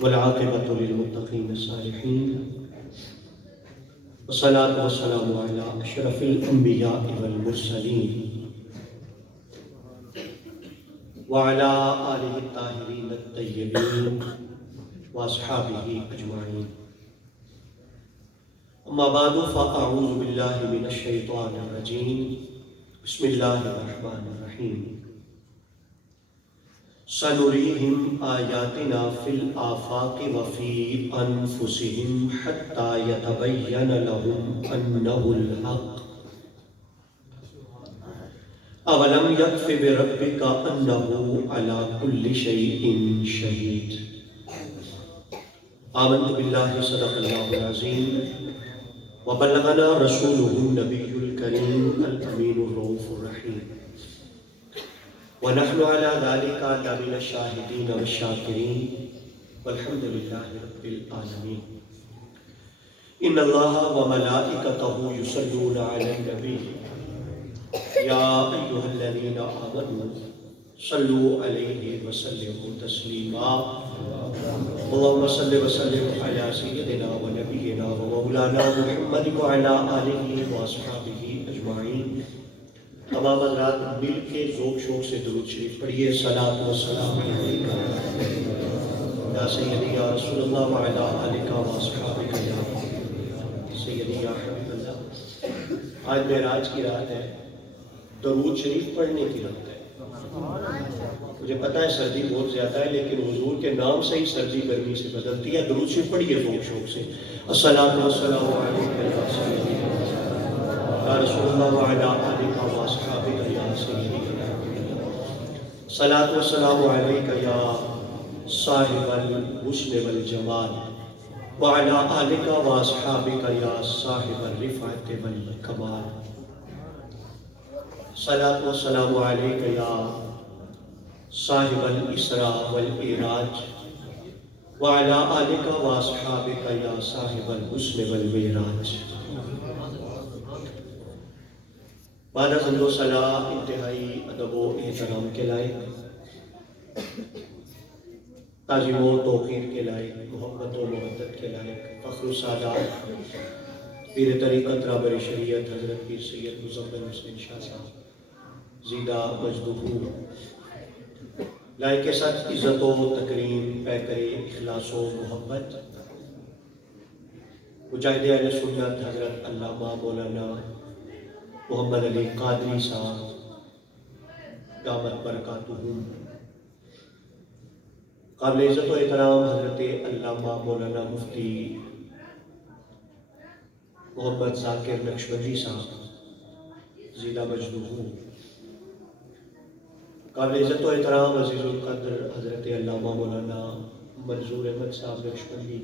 والعاقبة للمتقين الصالحين والصلاة والسلام على أشرف الأنبياء والمرسلين وعلى آله الطاهرين الطيبين وأصحابه أجمعين. أما بعد فأعوذ بالله من الشيطان الرجيم. بسم الله الرحمن الرحيم. سنريهم آياتنا في الآفاق وفي أنفسهم حتى يتبين لهم أنه الحق. أولم يكف بربك أنه على كل شيء شهيد. آمنت بالله صدق الله العظيم وبلغنا رسوله النبي الكريم الأمين الرؤوف الرحيم ونحن على ذلك لمن الشاهدين والشاكرين والحمد لله رب العالمين. إن الله وملائكته يصلون على النبي يا أيها الذين آمنوا صلوا عليه وسلموا تسليما. اللهم صل وسلم على سيدنا ونبينا ومولانا محمد وعلى آله وأصحابه أجمعين. تمام حضرات مل کے ذوق شوق سے درود شریف پڑھیے. صلاۃ و سلام علیکہ یا سیدی یا رسول اللہ وعلی آلک و اصحابک یا سیدی یا حبیب اللہ. آج معراج کی رات ہے، درود شریف پڑھنے کی رات ہے. مجھے پتہ ہے سردی بہت زیادہ ہے، لیکن حضور کے نام سے ہی سردی گرمی سے بدلتی ہے. درود شریف پڑھیے ذوق شوق سے. الصلاۃ والسلام علیکہ یا سیدی یا رسول اللہ وعلی آلک و اصحابک یا سیدی. الصلاۃ والسلام علیکہ یا صاحب الحسن والجمال وعلی آلک و اصحابک یا صاحب الرفعت والکمال. الصلاۃ والسلام علیکہ یا صاحب الاسراء والعراج وعلی آلک و اصحابک یا صاحب الحسن والمعراج. بعد از حمد و ثنا انتہائی ادب و احترام کے لائق، تعظیم و توقیر کے لائق، محبت و محبت کے لائق، فخر و سعادت پیر طریقت رہبر شریعت حضرت پیر سید مظفر حسین شاہ صاحب زیدہ مجدہ لائق سچ عزت و تکریم، پیکر اخلاص و محبت، مجاہد اہل سنت حضرت علامہ مولانا محمد علی قادری صاحب دامت برکاتہم، قابل عزت و احترام حضرت علامہ مولانا مفتی محمد ذاکر نقشبندی صاحب ضلع مجدہ، قابل عزت و احترام عزیز القدر حضرت علامہ مولانا منظور احمد صاحب نقشبندی،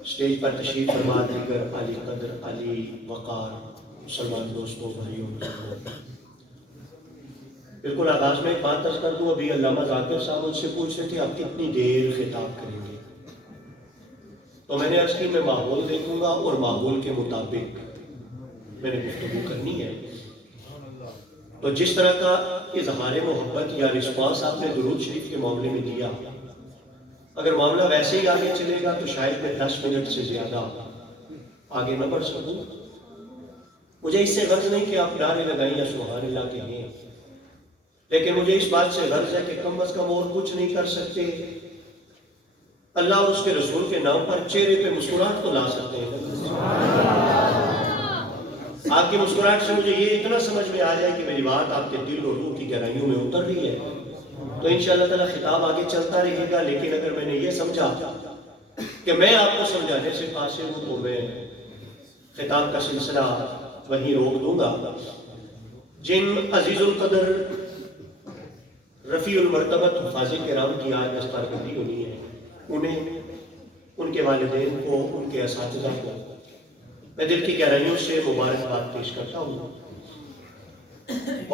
اسٹیج پر تشریف فرما دیگر علی قدر علی وقار مسلمان دوستوں بھائیوں. بالکل آغاز میں ایک بات عرض کر دوں. ابھی علامہ ذاکر صاحب مجھ سے پوچھ رہے تھے آپ کتنی دیر خطاب کریں گے، تو میں نے عرض کی میں ماحول دیکھوں گا اور ماحول کے مطابق میں نے گفتگو کرنی ہے. تو جس طرح کا اظہار محبت یا رسپانس آپ نے درود شریف کے معاملے میں دیا، اگر معاملہ ویسے ہی آگے چلے گا تو شاید میں 10 منٹ سے زیادہ آگے نہ بڑھ سکوں. مجھے اس سے غرض نہیں کہ آپ نعرے لگائیں یا سبحان اللہ کہیں، لیکن مجھے اس بات سے غرض ہے کہ کم از کم اور کچھ نہیں کر سکتے، اللہ اور اس کے رسول کے نام پر چہرے پہ مسکراہٹ تو لا سکتے ہیں. آپ کی مسکراہٹ سے مجھے یہ اتنا سمجھ میں آ جائے کہ میری بات آپ کے دل اور روح کی گہرائیوں میں اتر رہی ہے، تو انشاءاللہ تعالیٰ خطاب آگے چلتا رہے گا. لیکن اگر میں نے یہ سمجھا کہ میں آپ کو سمجھانے سے قاصر ہوں تو میں خطاب کا سلسلہ وہیں روک دوں گا. جن عزیز القدر رفیع المرتبت حفاظ کرام کی آج دستاربندی ہونی ہے، انہیں، ان کے والدین کو، ان کے اساتذہ کو میں دل کی گہرائیوں سے مبارکباد پیش کرتا ہوں.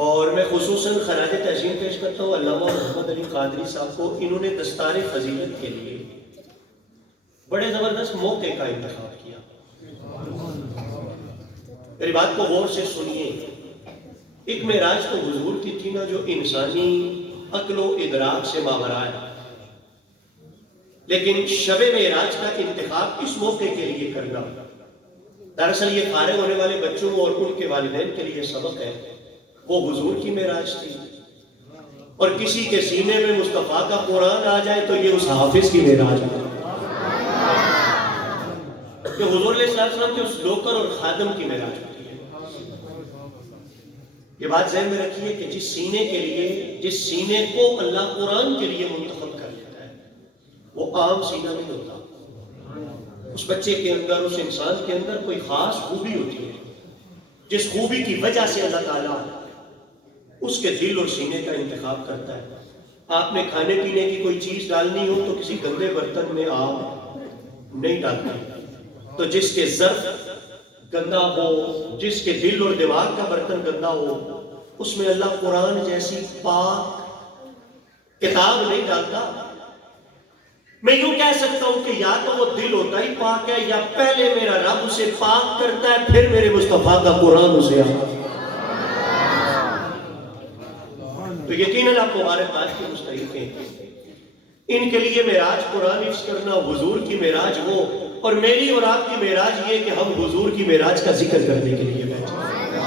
اور میں خصوصاً خراج تحسین پیش کرتا ہوں علامہ محمد علی قادری صاحب کو. انہوں نے دستار فضیلت کے لیے بڑے زبردست موقع کا انتخاب کیا. میری بات کو غور سے سنیے. ایک معراج تو حضور کی تھی نا جو انسانی عقل و ادراک سے ماورا ہے. لیکن شب معراج کا انتخاب اس موقع کے لیے کرنا، دراصل یہ فارغ ہونے والے بچوں اور ان کے والدین کے لیے سبق ہے۔ وہ حضور کی معراج تھی، اور کسی کے سینے میں مصطفیٰ کا قرآن آ جائے تو یہ اس حافظ کی معراج ہے، کہ حضور علیہ السلام کے اس نوکر اور خادم کی معراج ہوتی ہے۔ یہ بات ذہن میں رکھیے کہ جس سینے کو اللہ قرآن کے لیے منتخب کر لیتا ہے وہ عام سینہ نہیں ہوتا۔ اس بچے کے اندر، اس انسان کے اندر کوئی خاص خوبی ہوتی ہے، جس خوبی کی وجہ سے اللہ تعالیٰ اس کے دل اور سینے کا انتخاب کرتا ہے۔ آپ نے کھانے پینے کی کوئی چیز ڈالنی ہو تو کسی گندے برتن میں آپ نہیں ڈالتے، تو جس کے ظرف گندا ہو، جس کے دل اور دماغ کا برتن گندا ہو، اس میں اللہ قرآن جیسی پاک کتاب نہیں ڈالتا۔ میں یوں کہہ سکتا ہوں کہ یا تو وہ دل ہوتا ہی پاک ہے، یا پہلے میرا رب اسے پاک کرتا ہے، پھر میرے مصطفیٰ کا قرآن اسے آتا ہے۔ تو یقیناً آپ مبارکباد کے مستحق ہیں۔ ان کے لیے معراج قرآن حفظ کرنا، حضور کی معراج وہ، اور میری اور آپ کی معراج یہ کہ ہم حضور کی معراج کا ذکر کرنے کے لیے بیٹھے ہیں،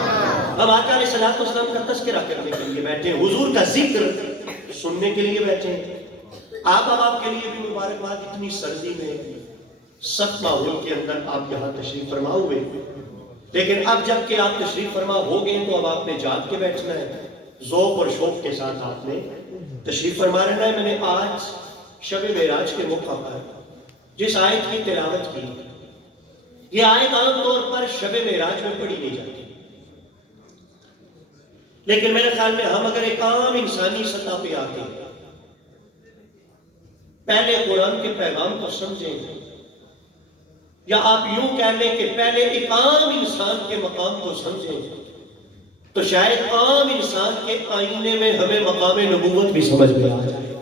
ہم آقا علیہ الصلوۃ والسلام کا تذکرہ کرنے کے لیے بیٹھے ہیں، حضور کا ذکر سننے کے لیے بیٹھے ہیں۔ آپ کے لیے بھی مبارکباد، اتنی سردی میں سخت ماحول کے اندر آپ یہاں تشریف فرما ہوئے، لیکن اب جب کہ آپ تشریف فرما ہو گئے تو اب آپ نے جاگ کے بیٹھنا ہے، ذوق اور شوق کے ساتھ آپ نے تشریف فرما رہنا ہے۔ میں نے آج شب معراج کے موقع پر جس آیت کی تلاوت کی، یہ آیت عام طور پر شب معراج میں پڑھی نہیں جاتی، لیکن میرے خیال میں ہم اگر ایک عام انسانی سطح پہ آ کے پہلے قرآن کے پیغام کو سمجھیں، یا آپ یوں کہہ لیں کہ پہلے ایک عام انسان کے مقام کو سمجھیں، تو شاید عام انسان کے آئینے میں ہمیں مقام نبوت بھی سمجھ میں آ جائے،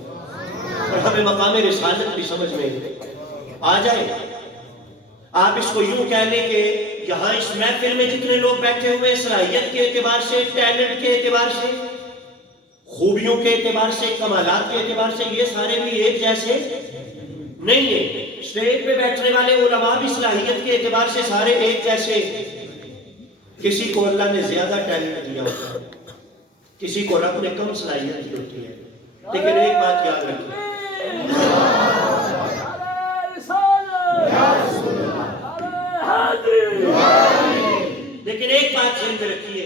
اور ہمیں مقام رسالت بھی سمجھ میں آ جائے۔ آپ اس کو یوں کہہ لیں کہ یہاں اس محفل میں جتنے لوگ بیٹھے ہوئے، صلاحیت کے اعتبار سے، ٹیلنٹ کے اعتبار سے، خوبیوں کے اعتبار سے، کمالات کے اعتبار سے، یہ سارے بھی ایک جیسے نہیں ہیں۔ اسٹیج پہ بیٹھنے والے علماء بھی صلاحیت کے اعتبار سے سارے ایک جیسے، کسی کو اللہ نے زیادہ ٹیلنٹ دیا ہوتا ہے، کسی کو رب نے کم صلاحیت دی ہوتی ہے، لیکن ایک بات یاد رکھیں، لیکن ایک بات ذہن میں رکھیے،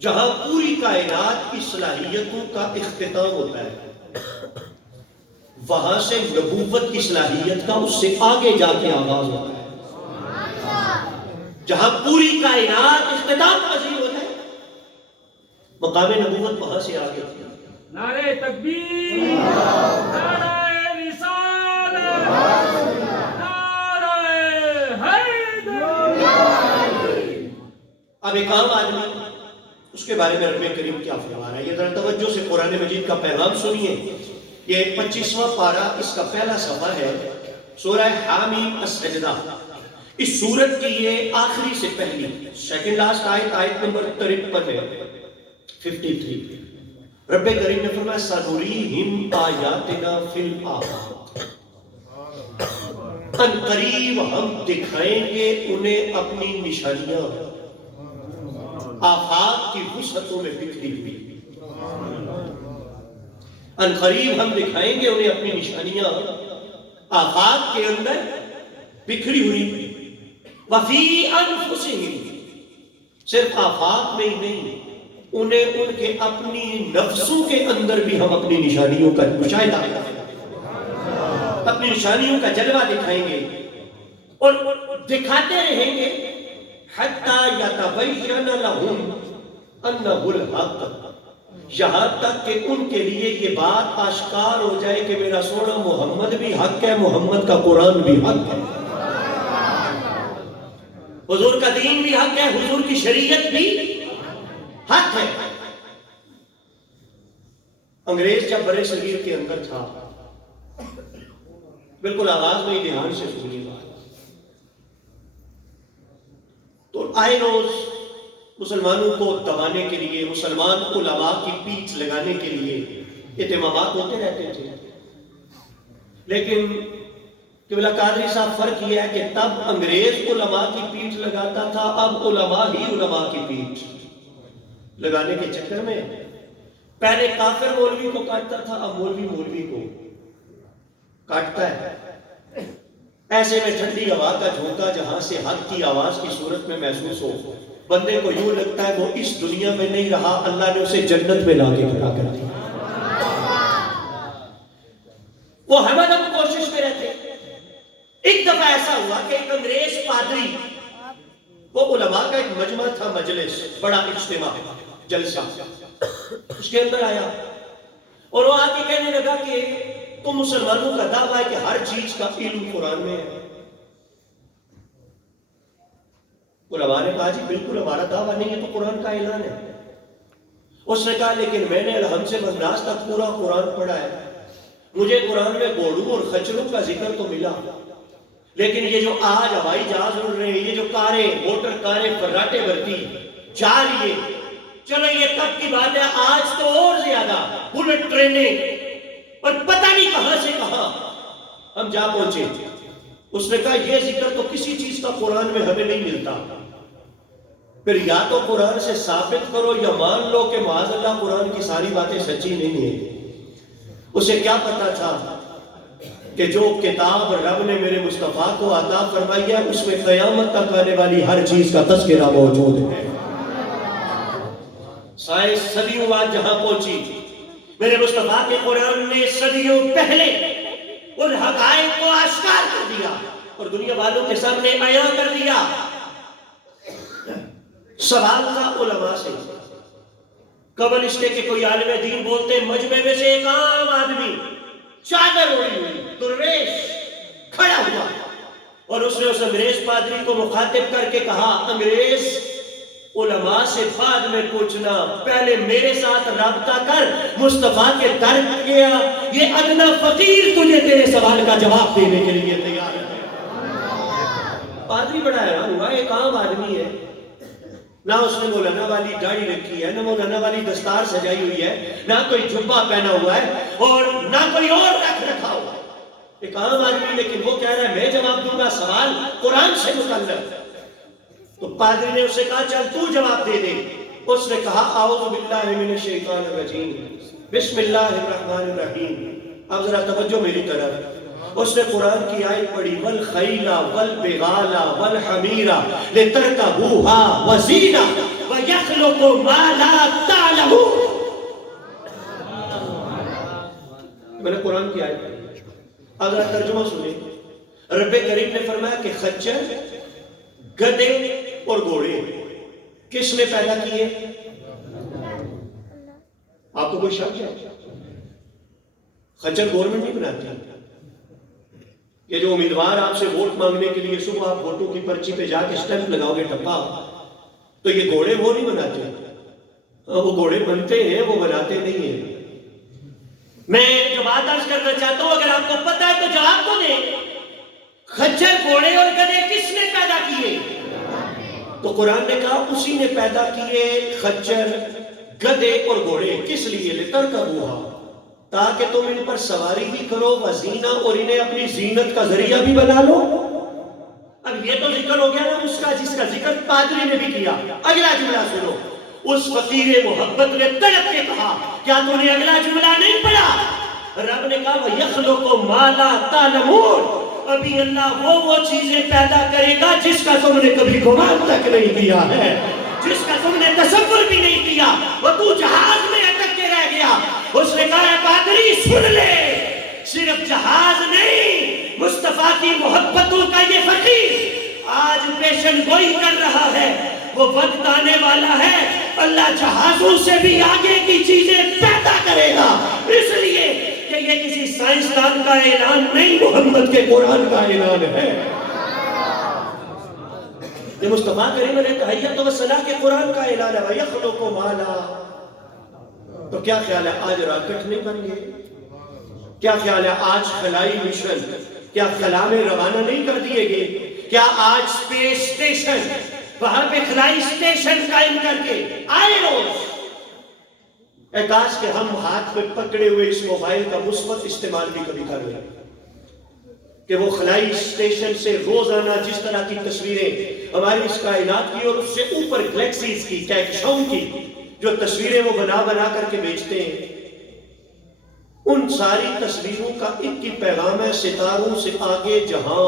جہاں پوری کائنات کی صلاحیتوں کا اختتام ہوتا ہے، وہاں سے نبوت کی صلاحیت کا اس سے آگے جا کے آغاز ہوتا ہے۔ جہاں پوری کائنات اختتام پذیر ہوتا ہے، مقام نبوت وہاں سے آگے ہوتا ہے۔ نعرہ تکبیر، نعرہ رسالت، نعرہ حیدر۔ اب ایک عام آدمی، اس کے بارے میں رب کریم کیا فرما رہا ہے، یہ ذرا توجہ سے قرآن مجید کا پیغام سنیے۔ یہ 25واں پارہ، اس کا پہلا صفحہ ہے، سورہ حامیم السجدہ۔ اس سورت کی یہ آخری سے پہلی سیکنڈ لاسٹ آیت نمبر 53 ہے، 53۔ رب کریم نے فرمایا سَنُرِيهِمْ آیَاتِنَا فِی الْآفَاقِ، ان قریب ہم دکھائیں گے انہیں اپنی نشانیاں آفاق کی وسعتوں میں بکھری ہوئی۔ ان قریب ہم دکھائیں گے انہیں اپنی نشانیاں آفاق کے اندر بکھری ہوئی۔ وفی انفسہم، صرف آفاق میں ہی نہیں، انہیں ان کے اپنی نفسوں کے اندر بھی ہم اپنی نشانیوں کا مشاہدہ کریں گے، اپنی نشانیوں کا جلوہ دکھائیں گے، اور دکھاتے رہیں گے حتی یتبین لہم انہ الحق، یہاں تک کہ ان کے لیے یہ بات آشکار ہو جائے کہ میرا سونا محمد بھی حق ہے، محمد کا قرآن بھی حق ہے، حضور کا دین بھی حق ہے، حضور کی شریعت بھی حق ہے۔ انگریز جب برے صغیر کے اندر تھا، بالکل آواز میں دھیان سے سنیے گا، تو آئے روز مسلمانوں کو دبانے کے لیے، مسلمان علماء کی پیٹھ لگانے کے لیے اہتمامات ہوتے رہتے تھے۔ لیکن قبلہ قادری صاحب فرق یہ ہے کہ تب انگریز علماء کی پیٹھ لگاتا تھا، اب علماء ہی علماء کی پیٹھ لگانے کے چکر میں پہلے کافر مولوی کو کاٹتا تھا، اب مولوی مولوی کو کاٹتا ہے۔ ایسے میں ٹھنڈی ہوا کا جھونکا جہاں سے حق کی آواز کی صورت میں محسوس ہو، بندے کو یوں لگتا ہے وہ اس دنیا میں نہیں رہا، اللہ نے اسے جنت میں لا کے کھڑا کر دیا۔ وہ ہم کوشش میں رہتے۔ ایک دفعہ ایسا ہوا کہ ایک انگریز پادری، وہ علماء کا ایک مجمع تھا، مجلس، بڑا اجتماع، جلسہ، اس کے اندر آیا اور وہ آ کے کہنے لگا کہ تم مسلمانوں کا دعویٰ ہے کہ ہر چیز کا علم قرآن میں ہے۔ علماء نے کہا جی بالکل ہمارا دعویٰ نہیں ہے، تو قرآن کا اعلان ہے۔ اس نے کہا لیکن میں نے الحمد سے بنداز تک پورا قرآن پڑھا ہے، مجھے قرآن میں گھوڑوں اور خچروں کا ذکر تو ملا، لیکن یہ جو آج ہوائی جہاز اڑ رہے ہیں، یہ جو کاریں، موٹر کاریں فراٹے بھرتی جا رہی ہے، چلو یہ تب کی بات ہے، آج تو اور زیادہ بلٹ ٹرینیں اور پتہ نہیں کہاں سے کہاں ہم جا پہنچے۔ اس نے کہا یہ ذکر تو کسی چیز کا قرآن میں ہمیں نہیں ملتا، پھر یا تو قرآن سے ثابت کرو یا مان لو کہ معاذ اللہ قرآن کی ساری باتیں سچی نہیں ہیں۔ اسے کیا پتا تھا کہ جو کتاب رب نے میرے مصطفیٰ کو عطا فرمائی ہے اس میں قیامت تک آنے والی ہر چیز کا تذکرہ موجود ہے۔ سائنس صدیوں بعد جہاں پہنچی، میرے مصطفیٰ کے قرآن نے صدیوں پہلے ان حقائق کو آشکار کر دیا اور دنیا والوں کے سامنے عیاں کر دیا۔ سوال تھا علماء سے، قبل اس کے کہ کوئی عالم دین بولتے، مجمع میں سے ایک عام آدمی چادر اوڑھی ہوئی درویش کھڑا ہوا اور اس نے اس انگریز پادری کو مخاطب کر کے کہا، انگریز علماء سے بعد میں پوچھنا، پہلے میرے ساتھ رابطہ کر، مصطفیٰ کے در گیا، یہ ادنا فقیر تجھے تیرے سوال کا جواب دینے کے لیے تیار ہے۔ پادری بڑا حیران ہوا، ایک عام آدمی ہے، نہ اس نے مولانا والی داڑھی رکھی ہے، نہ مولانا والی دستار سجائی ہوئی ہے، نہ کوئی جبہ پہنا ہوا ہے اور نہ کوئی اور رکھ رکھا ہوا، ایک عام آدمی، لیکن وہ کہہ رہا ہے میں جواب دوں گا، سوال قرآن سے متعلق۔ تو پادری نے اسے کہا چل تو جواب دے دے۔ اس نے کہا اعوذ باللہ من الشیطان الرجیم بسم اللہ الرحمن الرحیم۔ اب ذرا توجہ میری طرف، اس نے قرآن کی آیت پڑھی، والخیل والبغال والحمیر لترکبوها وزینہ ویخلق ما لا تعلمون۔ میں نے قرآن کی آیت پڑھی، اب ذرا ترجمہ سنیں۔ رب کریم نے فرمایا کہ خچر، گدے اور گھوڑے کس نے پیدا کیے؟ آپ کو کوئی شک ہے؟ خچر گورنمنٹ نہیں بناتی، یہ جو امیدوار آپ سے ووٹ مانگنے کے لیے صبح آپ ووٹوں کی پرچی پہ جا کے سٹیمپ لگاؤ گے ٹپا، تو یہ گھوڑے وہ نہیں بناتے، وہ گھوڑے بنتے ہیں، وہ بناتے نہیں ہیں۔ میں جو بات عرض کرنا چاہتا ہوں، اگر آپ کو پتا ہے تو جواب تو دیں، خچر، گھوڑے اور گدے کس نے پیدا کیے؟ تو قرآن نے کہا اسی نے پیدا کیے خچر، گدے اور گھوڑے، کس لیے؟ لترکبوها، تاکہ تم ان پر سواری بھی کرو، وزینہ، اور انہیں اپنی زینت کا ذریعہ بھی بنا لو۔ اب یہ تو ذکر ہو گیا نا اس کا جس کا ذکر پادری نے بھی کیا۔ اگلا جملہ سنو، اس فقیر محبت نے تڑپ کے کہا، کیا تو نے اگلا جملہ نہیں پڑھا؟ رب نے کہا وَيَخْلُقُ مَا لَا تَعْلَمُونَ، ابھی اللہ وہ چیزیں پیدا کرے گا جس کا تم نے کبھی گمان تک نہیں کیا ہے، جس کا تم نے تصور بھی نہیں کیا، وہ تو جہاز میں اٹک کے رہ گیا۔ اس نے کہا ہے پادری سن لے، صرف جہاز نہیں، مصطفیٰ کی محبتوں کا یہ فقیر آج پیشن گوئی کر رہا ہے، وہ وقت آنے والا ہے اللہ جہازوں سے بھی آگے کی چیزیں پیدا کرے گا، اس لیے کہ یہ کسی سائنسدان کا اعلان نہیں، محمد کے قرآن کا اعلان ہے۔ یہ مصطفیٰ کریم علیہ تحیت و صلاح کے قرآن کا اعلان ہے۔ وَيَخْلُقُ مَا لَا، تو کیا خیال ہے آج راکٹ نہیں بن گئے؟ کیا خیال ہے آج خلائی مشن کیا خلا میں روانہ نہیں کر دیے گئے؟ کیا آج سپیس سٹیشن، وہاں پہ خلائی سٹیشن قائم کر کے آئے روز؟ کاش کہ ہم ہاتھ میں پکڑے ہوئے اس موبائل کا مثبت استعمال بھی کبھی کر لیں۔ کہ وہ خلائی اسٹیشن سے روزانہ جس طرح کی تصویریں ہماری اس کائنات کی اور اس سے اوپر گلیکسیز کی، کہکشاؤں کی جو تصویریں وہ بنا بنا کر کے بیچتے ہیں، ان ساری تصویروں کا ایک ہی پیغام ہے، ستاروں سے آگے جہاں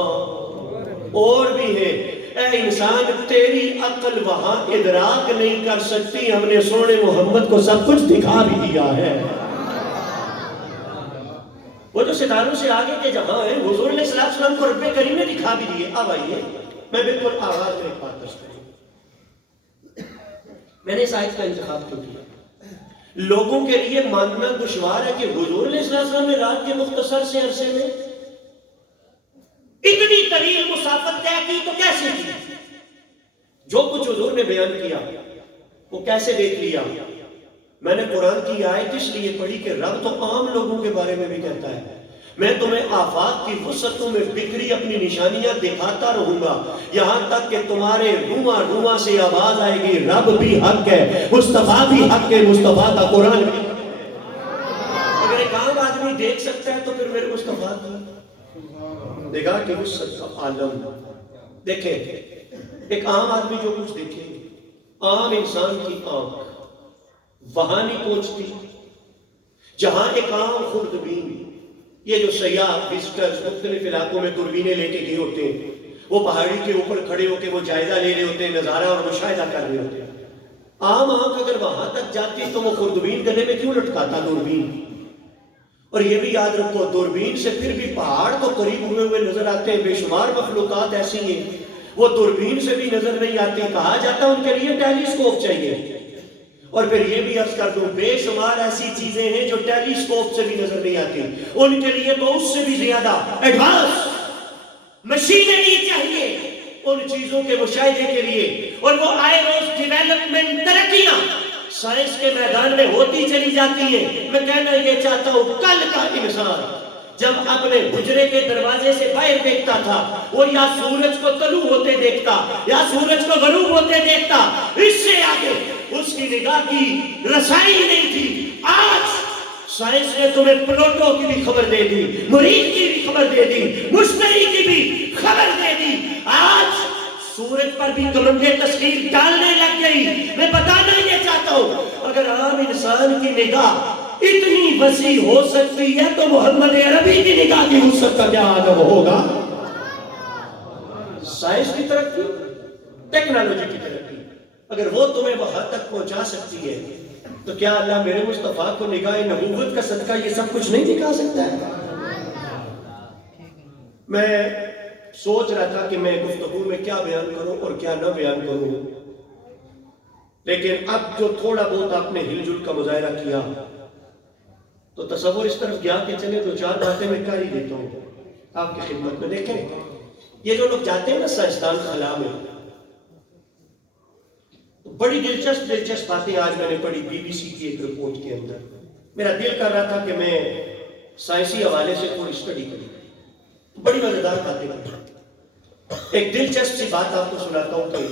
اور بھی ہے۔ اے انسان، تیری عقل وہاں ادراک نہیں کر سکتی، ہم نے سونے محمد کو سب کچھ دکھا بھی دیا ہے۔ وہ جو ستاروں سے آگے کے جہاں ہیں، حضور علیہ السلام کو رب کریم نے دکھا بھی دیے۔ اب آئیے میں بالکل آغاز میں ایک بات کرتا ہوں، میں نے اس آیت کا انتخاب کیوں کیا؟ لوگوں کے لیے ماننا دشوار ہے کہ حضور علیہ السلام نے رات کے مختصر سے عرصے میں اتنی طویل مسافت طے کی، تو کیسے کی؟ جو کچھ حضور نے بیان کیا وہ کیسے دیکھ لیا؟ میں نے قرآن کی آیت اس لیے پڑھی کہ رب تو عام لوگوں کے بارے میں بھی کہتا ہے، میں تمہیں آفاق کی وسعتوں میں بکھری اپنی نشانیاں دکھاتا رہوں گا یہاں تک کہ تمہارے رواں رواں سے آواز آئے گی رب بھی حق ہے، مصطفیٰ بھی حق ہے، مصطفیٰ کا قرآن بھی حق ہے۔ اگر ایک عام آدمی دیکھ سکتا ہے تو پھر میرے مصطفیٰ کی نگاہ کی وسعت کا عالم دیکھیں۔ ایک عام آدمی جو کچھ دیکھے، عام انسان کی آنکھ وہاں نہیں پہنچتی جہاں ایک عام خوردبین، یہ جو سیاح وزٹرز مختلف علاقوں میں دوربینیں لے کے گئے ہوتے ہیں، وہ پہاڑی کے اوپر کھڑے ہو کے وہ جائزہ لے رہے ہوتے ہیں، نظارہ اور مشاہدہ کر رہے ہوتے ہیں۔ عام آنکھ اگر وہاں تک جاتی تو وہ خوردبین گلے میں کیوں لٹکاتا دوربین؟ اور یہ بھی یاد رکھو، دوربین سے پھر بھی پہاڑ تو قریب ہوئے ہوئے نظر آتے ہیں، بے شمار مخلوقات ایسی ہیں وہ دوربین سے بھی نظر نہیں آتی، کہا جاتا ان کے لیے ٹیلیسکوپ چاہیے۔ اور پھر یہ بھی عرض کر دوں، بے شمار ایسی چیزیں ہیں جو ٹیلیسکوپ سے بھی نظر نہیں آتی، ان کے لیے تو اس سے بھی زیادہ ایڈوانس مشینری چاہیے ان چیزوں کے مشاہدے کے لیے۔ اور وہ آئے روز ڈیولپمنٹ، ترقیاں سائنس کے میدان میں ہوتی چلی جاتی ہیں۔ میں کہنا یہ چاہتا ہوں، کل کا انسان جب اپنے حجرے کے دروازے سے باہر دیکھتا تھا، وہ یا سورج کو طلوع ہوتے دیکھتا یا سورج کو غروب ہوتے دیکھتا، اس سے آگے اس کی نگاہ کی رسائی نہیں تھی۔ آج سائنس نے تمہیں پلوٹو کی بھی خبر دے دی، مریخ کی بھی خبر دے دی، مشتری کی بھی خبر دے دی، آج سورج پر بھی کمندیں تصویر ڈالنے لگ گئی۔ میں بتانا یہ چاہتا ہوں، اگر عام انسان کی نگاہ اتنی وسیع ہو سکتی ہے تو محمد عربی کی نگاہ کی وسعت کا کیا عالم ہوگا؟ سائنس کی ترقی، ٹیکنالوجی کی ترقی، اگر وہ تمہیں وہاں تک پہنچا سکتی ہے تو کیا اللہ میرے مصطفیٰ کو نگاہ نبوت کا صدقہ یہ سب کچھ نہیں دکھا سکتا ہے؟ میں سوچ رہا تھا کہ میں گفتگو میں کیا بیان کروں اور کیا نہ بیان کروں، لیکن اب جو تھوڑا بہت آپ نے ہل جل کا مظاہرہ کیا تو تصور اس طرف گیا کہ چلے دو چار باتیں میں کر ہی دیتا ہوں آپ کی خدمت میں۔ دیکھیں، یہ جو لوگ جاتے ہیں نا سائنسدان خلا میں، بڑی دلچسپ باتیں آج میں نے پڑھی بی بی سی کی ایک رپورٹ کے اندر۔ میرا دل کر رہا تھا کہ میں سائنسی حوالے سے تھوڑی اسٹڈی کروں، بڑی مزیدار باتیں کروں۔ ایک دلچسپ سی بات آپ کو سناتا ہوں کہ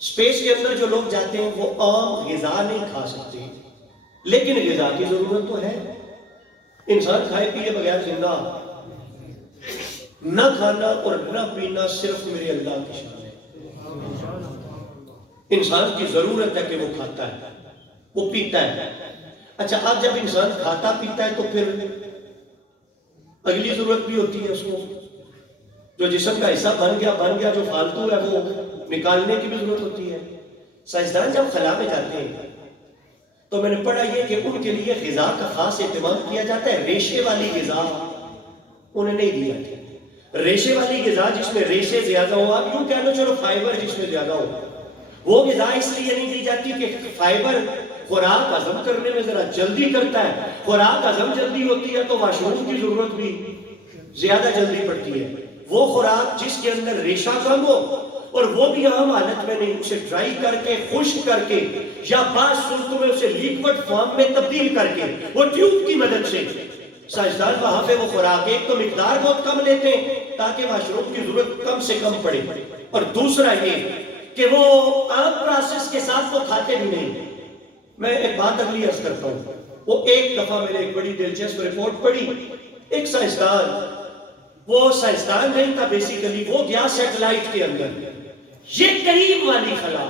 اسپیس کے اندر جو لوگ جاتے ہیں وہ عام غذا نہیں کھا سکتے، لیکن غذا کی ضرورت تو ہے۔ انسان کھائے پیے بغیر زندہ، نہ کھانا اور نہ پینا صرف میرے اللہ کی شان ہے۔ انسان کی ضرورت ہے کہ وہ کھاتا ہے، وہ پیتا ہے۔ اچھا، اب جب انسان کھاتا پیتا ہے تو پھر اگلی ضرورت بھی ہوتی ہے اس کو، جو جسم کا حصہ بن گیا جو فالتو ہے وہ نکالنے کی بھی ضرورت ہوتی ہے۔ سائنسدان جب خلا میں جاتے ہیں تو میں نے پڑھا یہ کہ ان کے لیے غذا کا خاص اہتمام کیا جاتا ہے۔ ریشے والی غذا انہیں نہیں دی جاتی۔ ریشے والی غذا جس میں ریشے زیادہ ہو، آپ یوں کہہ لو چلو فائبر جس میں زیادہ ہو، وہ غذا اس لیے نہیں دی جاتی کہ فائبر خوراک ہضم کرنے میں ذرا جلدی کرتا ہے۔ خوراک ہضم جلدی ہوتی ہے تو واش روم کی ضرورت بھی زیادہ جلدی پڑتی ہے۔ وہ خوراک جس کے اندر ریشہ کم ہو اور وہ بھی عام حالت میں نہیں، اسے ڈرائی کر کے، خشک کر کے، یا بعض صورتوں میں اسے لیکوڈ فارم میں تبدیل کر کے، وہ ٹیوب کی مدد سے سائنسدان وہاں پہ وہ خوراک ایک تو مقدار بہت کم لیتے ہیں تاکہ واش روم کی ضرورت کم سے کم پڑے، اور دوسرا یہ کہ وہ عام پروسیس کے ساتھ وہ کھاتے بھی نہیں۔ میں ایک بات اگلی عرض کرتا ہوں، وہ ایک دفعہ میں نے ایک بڑی دلچسپ رپورٹ پڑھی، ایک سائنسدان وہ سائنسدان نہیں تھا بیسیکلی، وہ گیا سیٹلائٹ کے اندر، یہ قریب والی خلا،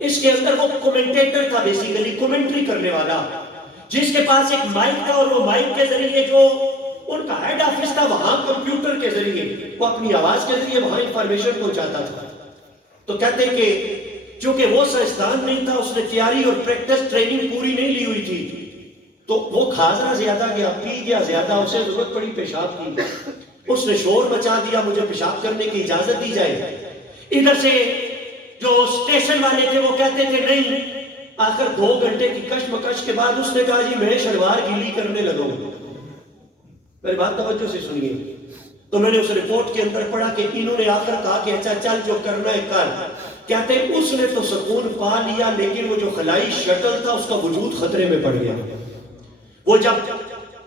اس کے اندر وہ کومنٹیٹر تھا بیسیکلی، کومنٹری کرنے والا، جس کے پاس ایک مائک تھا، اور وہ مائک کے ذریعے جو ان کا ہیڈ آفس تھا وہاں کمپیوٹر کے ذریعے وہ اپنی آواز کے ذریعے وہاں انفارمیشن پہنچاتا تھا. تو کہتے ہیں کہ چونکہ وہ سائنسدان نہیں تھا، اس نے تیاری اور پریکٹس ٹریننگ پوری نہیں لی ہوئی تھی، تو وہ کھازنا زیادہ گیا، پی گیا زیادہ، اسے ضرورت پڑی پیشاب کی، اس نے شور مچا دیا مجھے پیشاب کرنے کی اجازت دی جائے. ادھر سے جو اسٹیشن والے تھے وہ کہتے تھے نہیں. آخر 2 گھنٹے کی کشمکش کے بعد اس نے کہا جی میں شلوار گیلی کرنے لگا ہوں. میری بات توجہ سے سنیے. تو میں نے اس رپورٹ کے اندر پڑھا کہ انہوں نے آخر کہا کہ اچھا چل جو کرنا ہے کر. کہتے ہیں اس نے تو سکون پا لیا، لیکن وہ جو خلائی شٹل تھا اس کا وجود خطرے میں پڑ گیا. وہ جب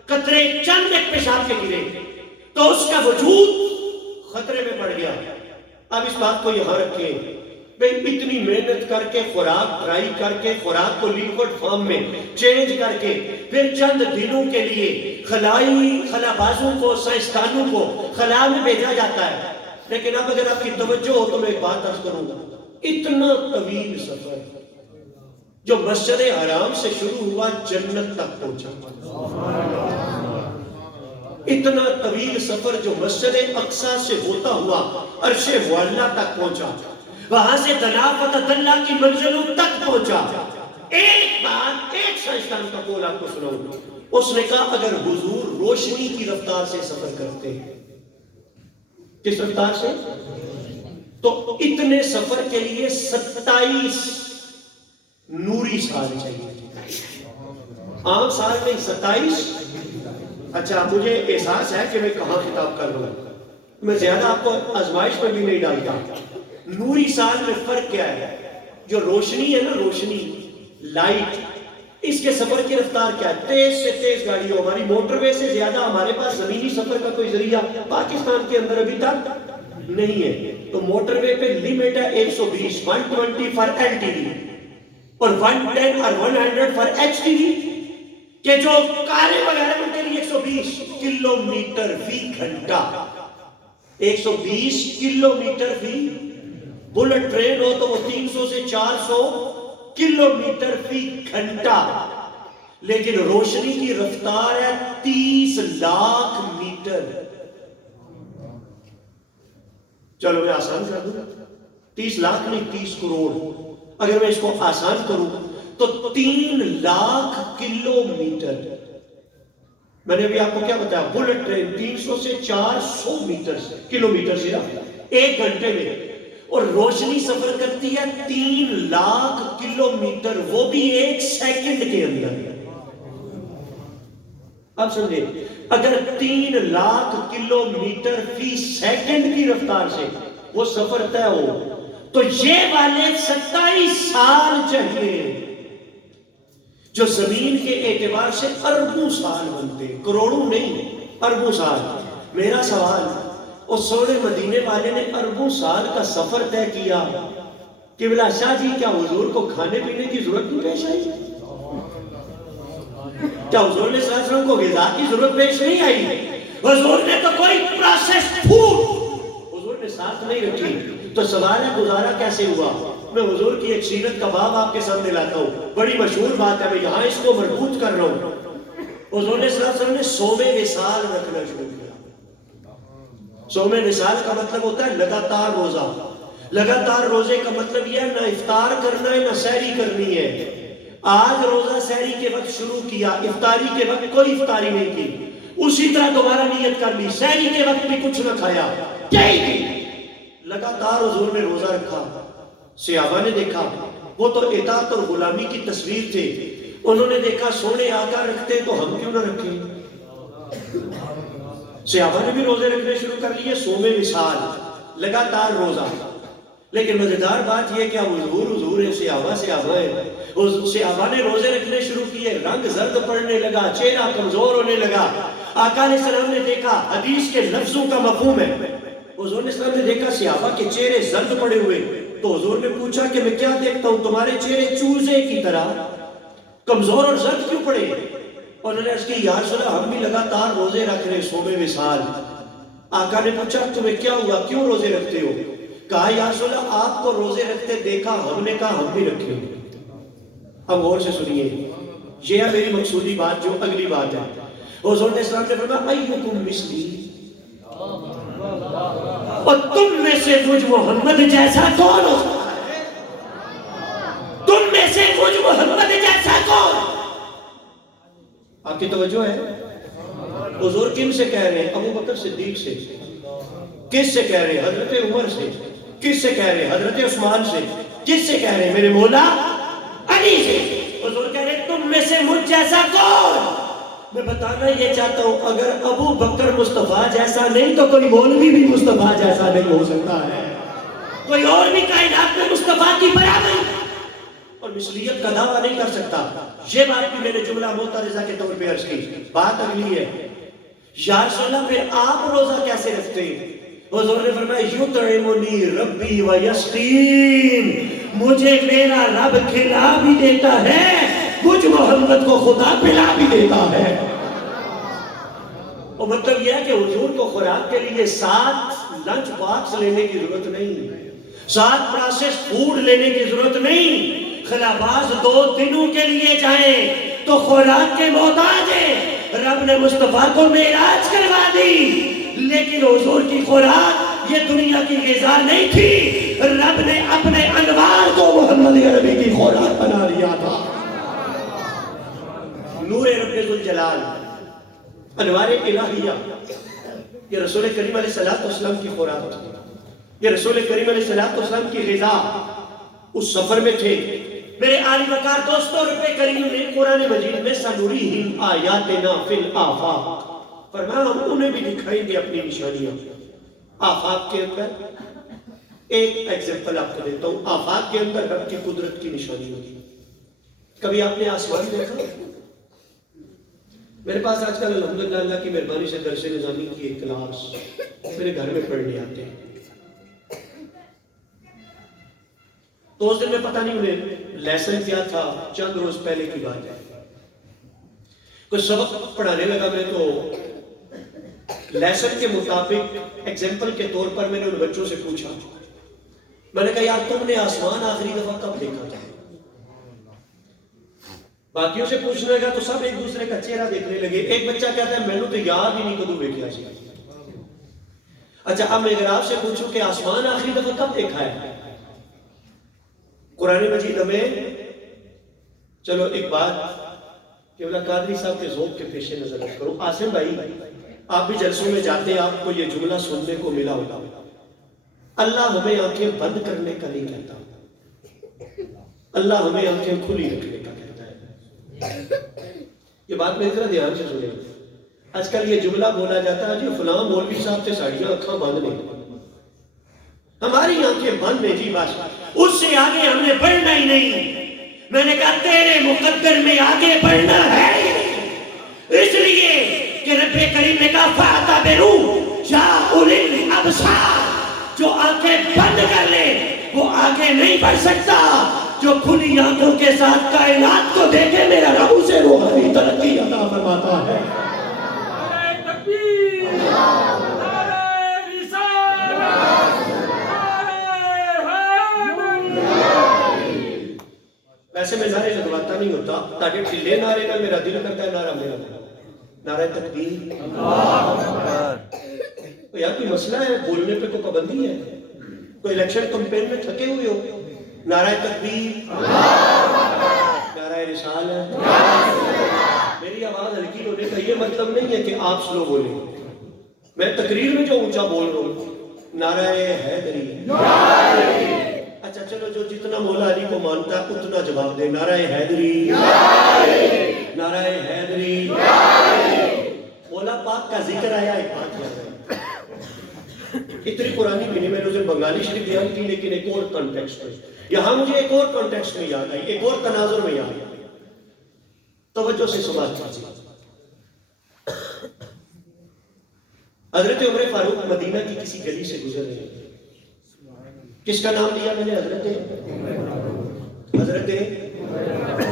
قطرے چند ایک پیشاب کے گرے تو اس کا وجود خطرے میں پڑ گیا. اب اس بات کو یہاں رکھیں، بھئی اتنی محنت کر کے خوراک ٹرائی کر کے خوراک کو لیکوڈ فارم میں چینج کر کے پھر چند دنوں کے لیے خلا بازوں کو، سائنسدانوں کو خلا میں بھیجا جاتا ہے. لیکن اب اگر آپ کی توجہ ہو تو میں ایک بات عرض کروں گا، اتنا طویل سفر جو مسجد حرام سے شروع ہوا جنت تک پہنچا، اتنا طویل سفر جو مسجد اقصی سے ہوتا ہوا عرش معلیٰ تک پہنچا، وہاں سے دنافت اللہ کی منزلوں تک پہنچا. ایک بات، ایک سائنسدان کا قول آپ کو سناؤں. اس نے کہا اگر حضور روشنی کی رفتار سے سفر کرتے، کس رفتار سے؟ تو اتنے سفر کے لیے 27 نوری سال چاہیے. عام سال نہیں، 27. اچھا مجھے احساس ہے کہ میں کہاں خطاب کر رہا ہوں، میں زیادہ آپ کو آزمائش میں بھی نہیں ڈالتا. نوری سال میں فرق کیا ہے؟ جو روشنی ہے نا، روشنی، لائٹ، اس کے سفر کی رفتار کیا ہے؟ تیز سے تیز گاڑی ہو. ہماری موٹر وے سے زیادہ ہمارے پاس زمینی سفر کا کوئی ذریعہ پاکستان کے اندر ابھی تک نہیں ہے. تو موٹر وے پہ لیمٹ ہے 120، 120 فار LTV اور 110 اور 100 فار HTV، کہ جو کاریں وغیرہ ان کے لیے 120 کلومیٹر فی گھنٹہ، 120 کلومیٹر فی. بلٹ ٹرین ہو تو وہ 300 سے 400 کلومیٹر فی گھنٹہ. لیکن روشنی کی رفتار ہے 30 لاکھ میٹر. چلو میں آسان کر دوں، 30 لاکھ نہیں 30 کروڑ. اگر میں اس کو آسان کروں تو 3 لاکھ کلومیٹر. میں نے ابھی آپ کو کیا بتایا، بلٹ ٹرین 300 سے 400 کلومیٹر سے 1 گھنٹے میں، اور روشنی سفر کرتی ہے 3 لاکھ کلومیٹر، وہ بھی 1 سیکنڈ کے اندر. اب سمجھے، اگر 3 لاکھ کلومیٹر فی سیکنڈ کی رفتار سے وہ سفر طے ہو تو یہ والے 27 سال چاہیے جو زمین کے اعتبار سے اربوں سال بنتے، کروڑوں نہیں، اربوں سال. میرا سوال، اس سونے مدینے والے نے اربوں سال کا سفر طے کیا، قبلہ شاہ جی کیا حضور کو کھانے پینے کی ضرورت نہیں پیش آئی؟ کیا حضور نے صلی اللہ علیہ وسلم کو غذا کی ضرورت پیش نہیں آئی؟ حضور نے تو کوئی پروسیس فوڈ حضور نے ساتھ نہیں رکھی. تو سوال ہے گزارا کیسے ہوا؟ میں حضور کی ایک سیرت کا باب آپ کے سامنے لاتا ہوں، بڑی مشہور بات ہے، میں یہاں اس کو مربوط کر رہا ہوں. حضور نے صلی اللہ علیہ وسلم نے صوم وصال رکھنا شروع کیا. صوم وصال کا مطلب ہوتا ہے لگاتار روزہ. لگاتار روزے کا مطلب یہ ہے نہ افطار کرنا ہے نہ سحری کرنی ہے. آج روزہ سحری کے وقت شروع کیا، افطاری کے وقت کوئی افطاری نہیں کی، اسی طرح دوبارہ نیت کر لی، سحری کے وقت بھی کچھ نہ کھایا، لگاتار حضور نے روزہ رکھا. صحابہ نے دیکھا، وہ تو اطاعت اور غلامی کی تصویر تھے، انہوں نے دیکھا سونے آقا رکھتے تو ہم کیوں نہ رکھیں. صحابہ نے بھی روزے رکھنے شروع کر لیے، صوم وصال، لگاتار روزہ. لیکن مزیدار بات یہ کہ حضور ہیں، صحابہ ہیں. صحابہ نے روزے رکھنے شروع کیے، رنگ زرد پڑنے لگا، چہرہ کمزور ہونے لگا. آقا علیہ السلام نے دیکھا، حدیث کے لفظوں کا مفہوم ہے، حضور نے السلام نے دیکھا صحابہ کے چہرے زرد پڑے ہوئے، تو حضور نے پوچھا کہ میں کیا دیکھتا ہوں، تمہارے چہرے چوزے کی طرح کمزور اور زرد کیوں پڑے؟ اور انہوں نے عرض کی یا رسول اللہ ہم بھی لگاتار روزے رکھ رہے، صوم وصال. آقا نے پوچھا تمہیں کیا ہوا، کیوں روزے رکھتے ہو؟ کہا یا رسول اللہ آپ کو روزے رکھتے دیکھا، ہم نے کہا ہم بھی رکھیں گے۔ اب غور سے سنیے، یہ ہے میری مقصودی بات جو اگلی بات ہے۔ حضور نے اسلام نے فرمایا ایکم مثلی، اور تم میں سے مجھ محمد جیسا کون ہو؟ تم میں سے مجھ محمد جیسا کون؟ آپ کی توجہ ہے؟ حضور کن سے کہہ رہے ہیں؟ ابو بکر صدیق سے۔ کس سے کہہ رہے ہیں؟ حضرت عمر سے۔ کس سے کہہ رہے ہیں؟ حضرت عثمان سے۔ کس سے کہہ رہے ہیں؟ میرے مولا علی سے۔ حضور کہہ رہے ہیں تم میں سے مجھ جیسا کون؟ میں بتانا یہ چاہتا ہوں اگر ابو بکر مصطفیٰ جیسا نہیں تو کوئی مولوی بھی مصطفیٰ جیسا نہیں ہو سکتا ہے، کوئی اور بھی کائنات میں مصطفیٰ کی برابری اور مثلیت کا دعویٰ نہیں کر سکتا۔ یہ بات بھی میں نے جملہ معترضہ کے طور پہ عرض کی۔ بات اگلی ہے، یا رسول اللہ پھر آپ روزہ کیسے رکھتے ہیں؟ حضور نے فرمایا یطعمنی ربی ویسقین، مجھے میرا رب کھلا بھی دیتا ہے، مجھ محمد کو خدا پلا بھی دیتا ہے۔ اور مطلب یہ ہے کہ حضور کو خوراک کے لیے 7 لنچ باکس لینے کی ضرورت نہیں، 7 پروسیس فوڈ لینے کی ضرورت نہیں۔ خلاباز 2 دنوں کے لیے جائیں تو خوراک کے محتاج ہیں۔ رب نے مصطفیٰ کو معراج کروا دی، لیکن حضور کی خوراک یہ دنیا کی غذا نہیں تھی، رب نے اپنے انوار کو محمد عربی کی خوراک بنا لیا تھا۔ نور رب ذوالجلال، انوار الہیہ، یہ رسول کریم علیہ السلام کی خوراک تھی، یہ رسول کریم علیہ السلام کی غذا۔ اس سفر میں تھے میرے عالی وقار دوستوں، رب کریم نے قرآن مجید میں سنوریہم آیاتنا فی الآفاق فرمایا ہم انہیں بھی دکھائیں گے اپنی نشانیاں۔ آفاق کے اندر ایک ایگزامپل آپ کو دیتا ہوں، آفاق کے اندر رب کی قدرت کی نشانی ہوگی۔ کبھی آپ نے آسمان دیکھا؟ میرے پاس آج کل الحمدللہ اللہ کی مہربانی سے درس نظامی کی ایک کلاس میرے گھر میں پڑھنے آتے ہیں، تو اس دن میں پتہ نہیں انہیں لیسن کیا تھا، چند روز پہلے کی بات ہے، کوئی سبق پڑھانے لگا میں تو لیسن کے مطابق ایگزامپل کے طور پر میں نے ان بچوں سے پوچھا، میں نے کہا یار تم نے آسمان آخری دفعہ کب دیکھا تھا؟ باقیوں سے پوچھنے لگا تو سب ایک دوسرے کا چہرہ دیکھنے لگے۔ ایک بچہ کہتا ہے میں نے تو یاد ہی نہیں کدو دیکھا سی۔ اچھا اب میں اگر آپ سے پوچھوں کہ آسمان آخری دفعہ کب دیکھا ہے؟ قرآن مجید ہمیں، چلو ایک بات کہ اللہ قادری صاحب کے ذوق کے پیش نظر رکھ کرو، عاصم بھائی آپ بھی جلسوں میں جاتے ہیں، آپ کو یہ جملہ سننے کو ملا ہوگا، اللہ ہمیں آنکھیں بند کرنے کا نہیں کہتا، اللہ ہمیں آنکھیں کھلی رکھنے کا کہتا ہے۔ یہ بات میں ذرا دھیان سے سنیں، آج کل یہ جملہ بولا جاتا ہے جی فلاں مولوی صاحب سے ساڑیاں آنکھاں بند نہیں، ہماری آنکھیں بند ہیں جی، بس اس سے آگے ہم نے بڑھنا ہی نہیں۔ میں نے کہا تیرے مقدر میں آگے بڑھنا ہے ہی نہیں، اس لیے کہ رب کریم نے کہا فَاعْتَبِرُوا يَا أُولِي الْأَبْصَارِ، جو آنکھیں بند کر لے وہ آگے نہیں بڑھ سکتا، جو کھلی آنکھوں کے ساتھ کائنات کو دیکھے میرا رب اسے روحانی ترقی عطا فرماتا ہے۔ نعرہ تکبیر، نعرہ رسالت، ویسے میں نعرے لگواتا نہیں ہوتا، تاکہ ٹھلے نعرے نہ میرا دل کرتا ہے نعرہ میرا نعرہ تکبیر۔ یار کوئی مسئلہ ہے بولنے پہ کوئی پابندی ہے؟ کوئی الیکشن کمپین میں تھکے ہوئے ہو؟ نعرہ تکبیر، نعرہ رسالت۔ میری آواز ہلکی ہونے کا یہ مطلب نہیں ہے کہ آپ سلو بولیں، میں تقریر میں جو اونچا بول رہا ہوں نعرہ حیدری۔ اچھا چلو جو جتنا مولا علی کو مانتا ہے اتنا جواب دے، نعرہ حیدری، نعرہ حیدری۔ مولا پاک کا ذکر آیا، ایک بات یاد ہے، اتنی پرانی بھی نہیں، میں نے اسے بنگالی شریف بیان کی لیکن ایک اور کانٹیکسٹ میں، یہاں مجھے ایک اور کانٹیکسٹ میں یاد آئی، ایک اور تناظر میں یاد آئی، توجہ سے سماعت کیجیے۔ حضرت عمر فاروق مدینہ کی کسی گلی سے گزر رہے ہیں، کس کا نام لیا میں نے؟ حضرت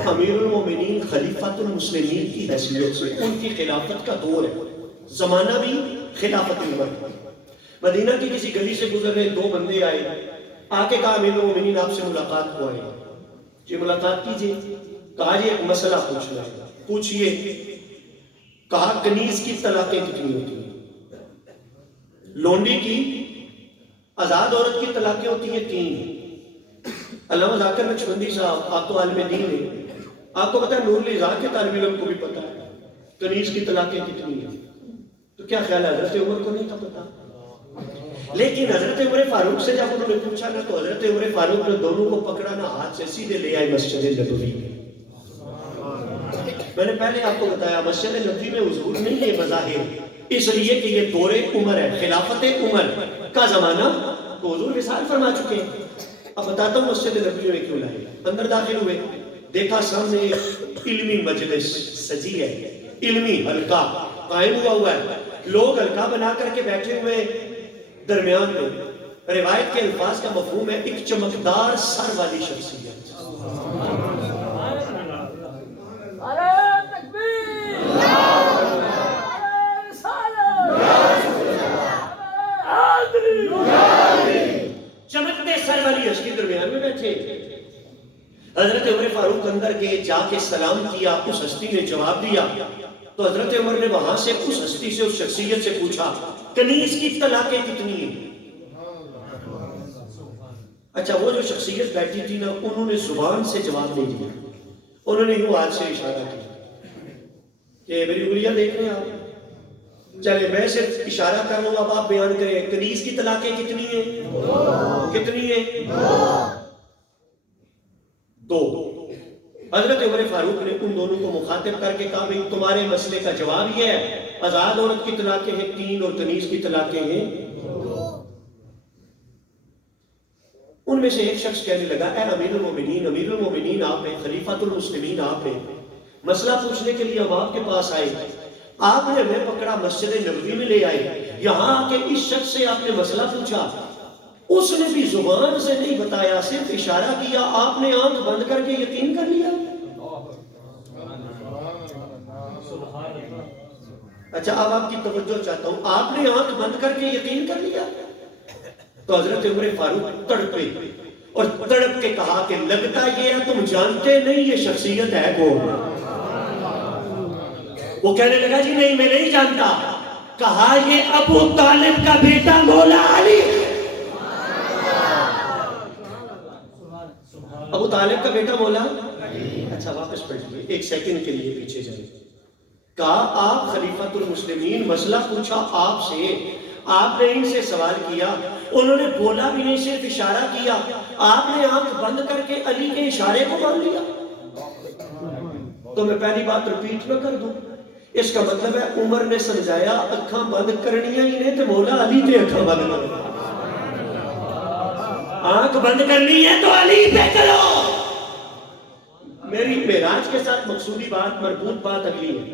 امیر المومنین خلیفۃ المسلمین کی حیثیت سے، ان کی خلافت کا دور ہے، زمانہ بھی خلافت عمر، مدینہ کی کسی گلی سے گزر رہے 2 بندے آئے، آ کے کہا امیر المومنین آپ سے ملاقات کو آئے، جی ملاقات کیجیے، کہا جی ایک مسئلہ پوچھنا ہے، پوچھئے، کہا کنیز کی طلاقیں کتنی ہوتی ہیں؟ لونڈی کی، آزاد عورت کی طلاقیں ہوتی ہیں 3۔ علامہ ذاکر نقشبندی صاحب آپ تو عالم دین ہیں، آپ کو پتا ہے نور الازہار کے طالب علم کو بھی پتا ہے کنیز کی طلاقیں کتنی ہیں، تو کیا خیال ہے حضرت عمر کو نہیں تھا پتا؟ لیکن حضرت عمر فاروق سے جب انہوں نے پوچھا نا تو حضرت عمر فاروق نے دونوں کو پکڑا نا ہاتھ سے سیدھے لے آئے مسجد نبوی میں۔ میں نے پہلے آپ کو بتایا مسجد نبوی میں حضور نہیں ہے مظاہر، اس لیے کہ یہ دور عمر ہے، خلافت عمر کا زمانہ، تو حضور وصال فرما چکے ہیں۔ اب بتاتا ہوں مسجد نبوی میں کیوں لائے۔ اندر داخل ہوئے، دیکھا سامنے ایک علمی مجلس سجی ہے، علمی حلقہ قائم ہوا ہے، لوگ حلقہ بنا کر کے بیٹھے ہوئے، درمیان میں روایت کے الفاظ کا مفہوم ہے ایک چمکدار سر والی شخصیت۔ چمکتے سر والی ہستی درمیان میں بیٹھے، حضرت عمر فاروق اندر گئے، جا کے سلام کیا، اس ہستی نے جواب دیا، تو حضرت عمر نے وہاں سے اس ہستی سے، اس شخصیت سے پوچھا کنیز کی طلاقیں کتنی ہیں؟ اچھا وہ جو شخصیت بیٹھی تھی نا انہوں نے زبان سے جواب نہیں دیا، انہوں نے یوں ہاتھ سے اشارہ کیا کہ میری انگلیاں دیکھ رہے ہیں آپ، چلے میں صرف اشارہ کر رہا ہوں، اب آپ بیان کریں کنیز کی طلاقیں کتنی ہیں؟ کتنی ہیں؟ 2۔ حضرت عمر فاروق نے ان دونوں کو مخاطب کر کے کہا بھئی تمہارے مسئلے کا جواب یہ ہے آزاد عورت کی طلاقیں ہیں 3 اور کنیز کی طلاقیں ہیں 2۔ ان میں سے ایک شخص کہنے لگا اے امیر المومنین آپ ہیں، خلیفۃ المسلمین آپ ہیں، مسئلہ پوچھنے کے لیے ہم آپ کے پاس آئے، آپ نے ہمیں پکڑا مسجد نبوی میں لے آئے، یہاں آ کے اس شخص سے آپ نے مسئلہ پوچھا، اس نے بھی زبان سے نہیں بتایا، صرف اشارہ کیا، آپ نے آنکھ بند کر کے یقین کر لیا۔ اچھا اب آپ کی توجہ چاہتا ہوں، آپ نے آنکھ بند کر کے یقین کر لیا؟ تو حضرت عمر فاروق تڑپے اور تڑپ کے کہا کہ لگتا یہ ہے تم جانتے نہیں یہ شخصیت ہے کون؟ وہ کہنے لگا جی نہیں میں نہیں جانتا، کہا یہ ابو طالب کا بیٹا مولا علی، ابو طالب کا بیٹا مولا۔ اچھا واپس پڑھیے، 1 سیکنڈ کے لیے پیچھے جائیں۔ کہا آپ خلیفۃ المسلمین، مسئلہ پوچھا آپ سے، آپ نے ان سے سوال کیا، انہوں نے بولا بھی نہیں، صرف اشارہ کیا، آپ نے آنکھ بند کر کے علی کے اشارے کو مان لیا۔ تو میں پہلی بات ریپیٹ نہ کر دوں، اس کا مطلب ہے عمر نے سمجھایا اکھاں بند کرنیاں ہی نہیں تے مولا علی تے اکھاں بند کرو، آنکھ بند کرنی ہے تو علی پہ کرو۔ میری معراج کے ساتھ مقصودی بات، مربوط بات اگلی ہے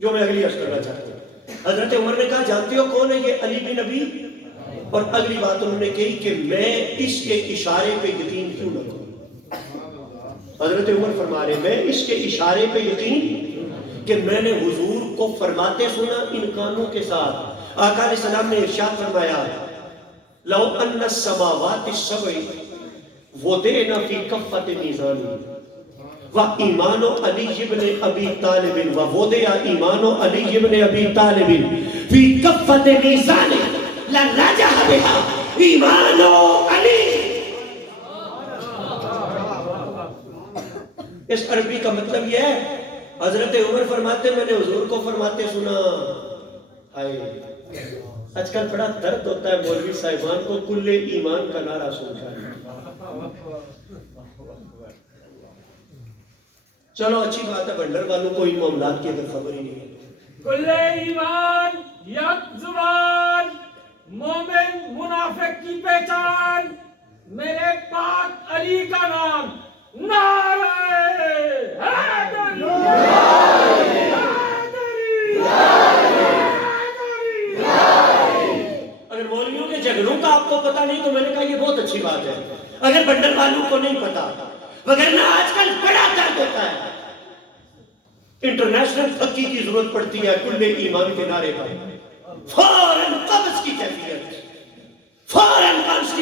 جو میں اگلی عرض کرنا چاہتا ہوں۔ حضرت عمر نے کہا جانتے ہو کون ہے یہ علی بن ابی، اور اگلی بات انہوں نے کہی کہ میں اس کے اشارے پہ یقین کیوں نہ کروں۔ حضرت عمر فرما رہے میں اس کے اشارے پہ یقین کہ میں نے حضور کو فرماتے سنا ان کانوں کے ساتھ، آقا علیہ السلام نے ارشاد فرمایا لو ان السماوات السبع وضعن فی کفۃ میزان وَإِيمَانُ عَلِيِّ بْنِ أَبِي طَالِبٍ وَوَضِعَ إِيمَانُ عَلِيِّ بْنِ أَبِي طَالِبٍ فِي كَفَّةِ مِيزَانٍ لَرَجَحَ بِهَا إِيمَانُ عَلِيِّ۔ اس عربی کا مطلب یہ ہے، حضرت عمر فرماتے میں نے حضور کو فرماتے سنا، آج کل بڑا درد ہوتا ہے مولوی صاحبان کو کل ایمان کا نعرہ سن کر۔ چلو اچھی بات ہے بنڈر والوں کو ان معاملات کی اگر خبر ہی نہیں ہے۔ کل ایمان یک زبان، مومن منافق کی پہچان، میرے پاک علی کا نام، نعرہ حیدری، اگر مولویوں کے جھگڑوں کا آپ کو پتا نہیں تو میں نے کہا یہ بہت اچھی بات ہے، اگر بنڈر والوں کو نہیں پتا، وگرنہ آج کل بڑا درد ہوتا ہے، انٹرنیشنل تھکی کی ضرورت پڑتی ہے کل ایمان کے نعرے پر، فوراً قبض کی کیفیت،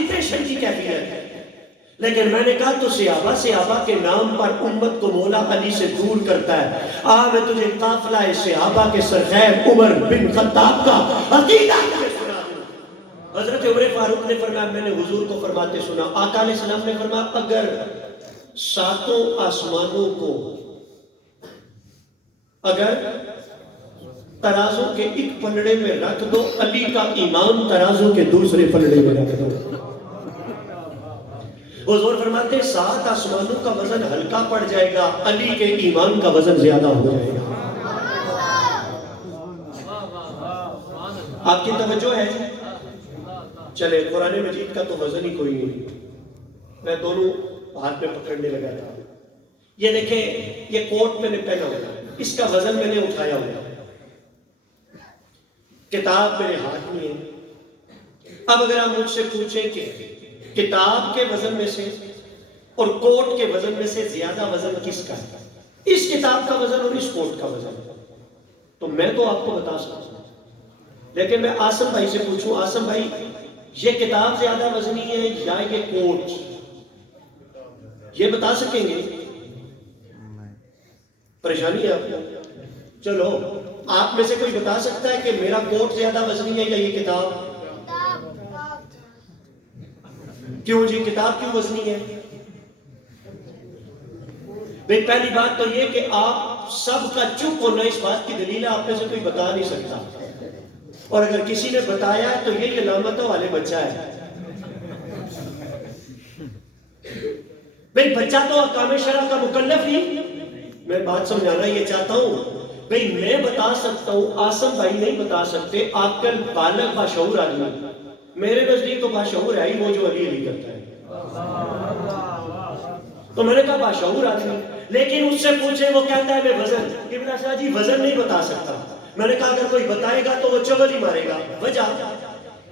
پارٹیسپیشن کی کیفیت ہے. لیکن میں نے کہا تو صحابہ کے نام پر امت کو مولا علی سے دور کرتا ہے. میں تجھے قافلہ صحابہ کے سرخیر عمر بن خطاب کا عقیدہ سنا دوں. حضرت عمر فاروق نے فرمایا میں نے حضور کو فرماتے سنا. آقا علیہ السلام نے فرمایا اگر ساتوں آسمانوں کو اگر ترازو کے ایک پلڑے میں رکھ دو، علی کا ایمان ترازو کے دوسرے پلڑے میں رکھ دو. حضور فرماتے ہیں 7 آسمانوں کا وزن ہلکا پڑ جائے گا، علی کے ایمان کا وزن زیادہ ہو جائے گا. آپ کی توجہ ہے؟ چلے قرآن مجید کا تو وزن ہی کوئی نہیں. میں دونوں ہاتھ میں پکڑنے لگا تھا. یہ دیکھیں یہ کوٹ میں نے پہنا ہوا، اس کا وزن میں نے اٹھایا ہوا. کتاب میرے ہاتھ میں ہے. اب اگر آپ مجھ سے پوچھیں کہ کتاب کے وزن میں سے اور کوٹ کے وزن میں سے زیادہ وزن کس کا ہے، اس کتاب کا وزن اور اس کوٹ کا وزن، تو میں تو آپ کو بتا سکتا ہوں. لیکن میں آسم بھائی سے پوچھوں، آسم بھائی یہ کتاب زیادہ وزنی ہے یا یہ کوٹ، یہ بتا سکیں گے؟ پریشانی ہے آپ کو؟ چلو آپ میں سے کوئی بتا سکتا ہے کہ میرا کوٹ زیادہ وزنی ہے یا یہ کتاب؟ کیوں جی کتاب کیوں وزنی ہے؟ بھئی پہلی بات تو یہ کہ آپ سب کا چپ ہونا اس بات کی دلیل ہے، آپ میں سے کوئی بتا نہیں سکتا. اور اگر کسی نے بتایا تو یہ علامتوں والے بچہ ہے. بھئی بچہ تو احکام شرع کا مکلف نہیں. میں بات سمجھانا یہ چاہتا ہوں، بھئی میں بتا سکتا ہوں، آسم بھائی نہیں بتا سکتے. عاقل بالغ باشعور آدمی، میرے نزدیک تو باشعور ہے ہی وہ جو علی علی کرتا ہے. تو میں نے کہا باشعور آدمی، لیکن اس سے پوچھے وہ کہتا ہے میں وزن، قبلہ شاہ جی وزن نہیں بتا سکتا. میں نے کہا اگر کوئی بتائے گا تو وہ چغل ہی مارے گا. وجہ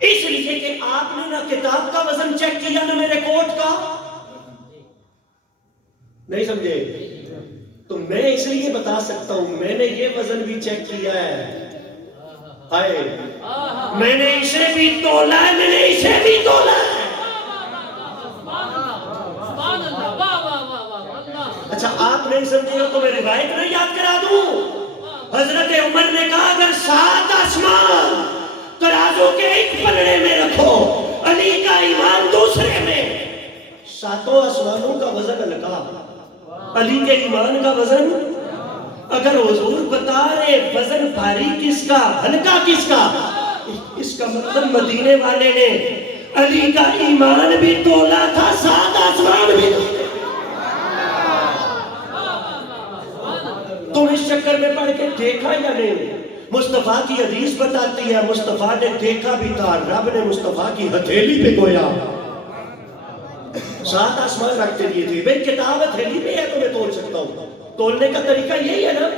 اس لیے کہ آپ نے نہ کتاب کا وزن چیک کیا نہ میرے کوٹ کا. نہیں سمجھے؟ تو میں اس لیے بتا سکتا ہوں میں نے یہ وزن بھی چیک کیا ہے. میں نے اسے بھی تولا ہے، میں نے اسے بھی تولا ہے. اچھا آپ نہیں سمجھے ہو تو میں روایت نہیں یاد کرا دوں. حضرت عمر نے کہا اگر 7 آسمان ترازو کے ایک پلڑے میں رکھو، علی کا ایمان دوسرے میں، 7 آسمانوں کا وزن ہلکا، علی کے ایمان کا وزن. اگر حضور بتا رہے وزن بھاری کس کا ہلکا کس کا، اس کا مطلب مدینے والے نے علی کا ایمان بھی تولا تھا، 7 آسمان بھی. تم اس چکر میں پڑھ کے دیکھا یا نہیں؟ مصطفیٰ کی حدیث بتاتی ہے مصطفیٰ نے دیکھا بھی تھا، رب نے مصطفیٰ کی ہتھیلی پہ گویا 7 آسمان رکھتے دیے تھے. بھئی کتاب ہتھیلی پہ ہے تو میں تول سکتا ہوں، تولنے کا طریقہ یہی ہے نا.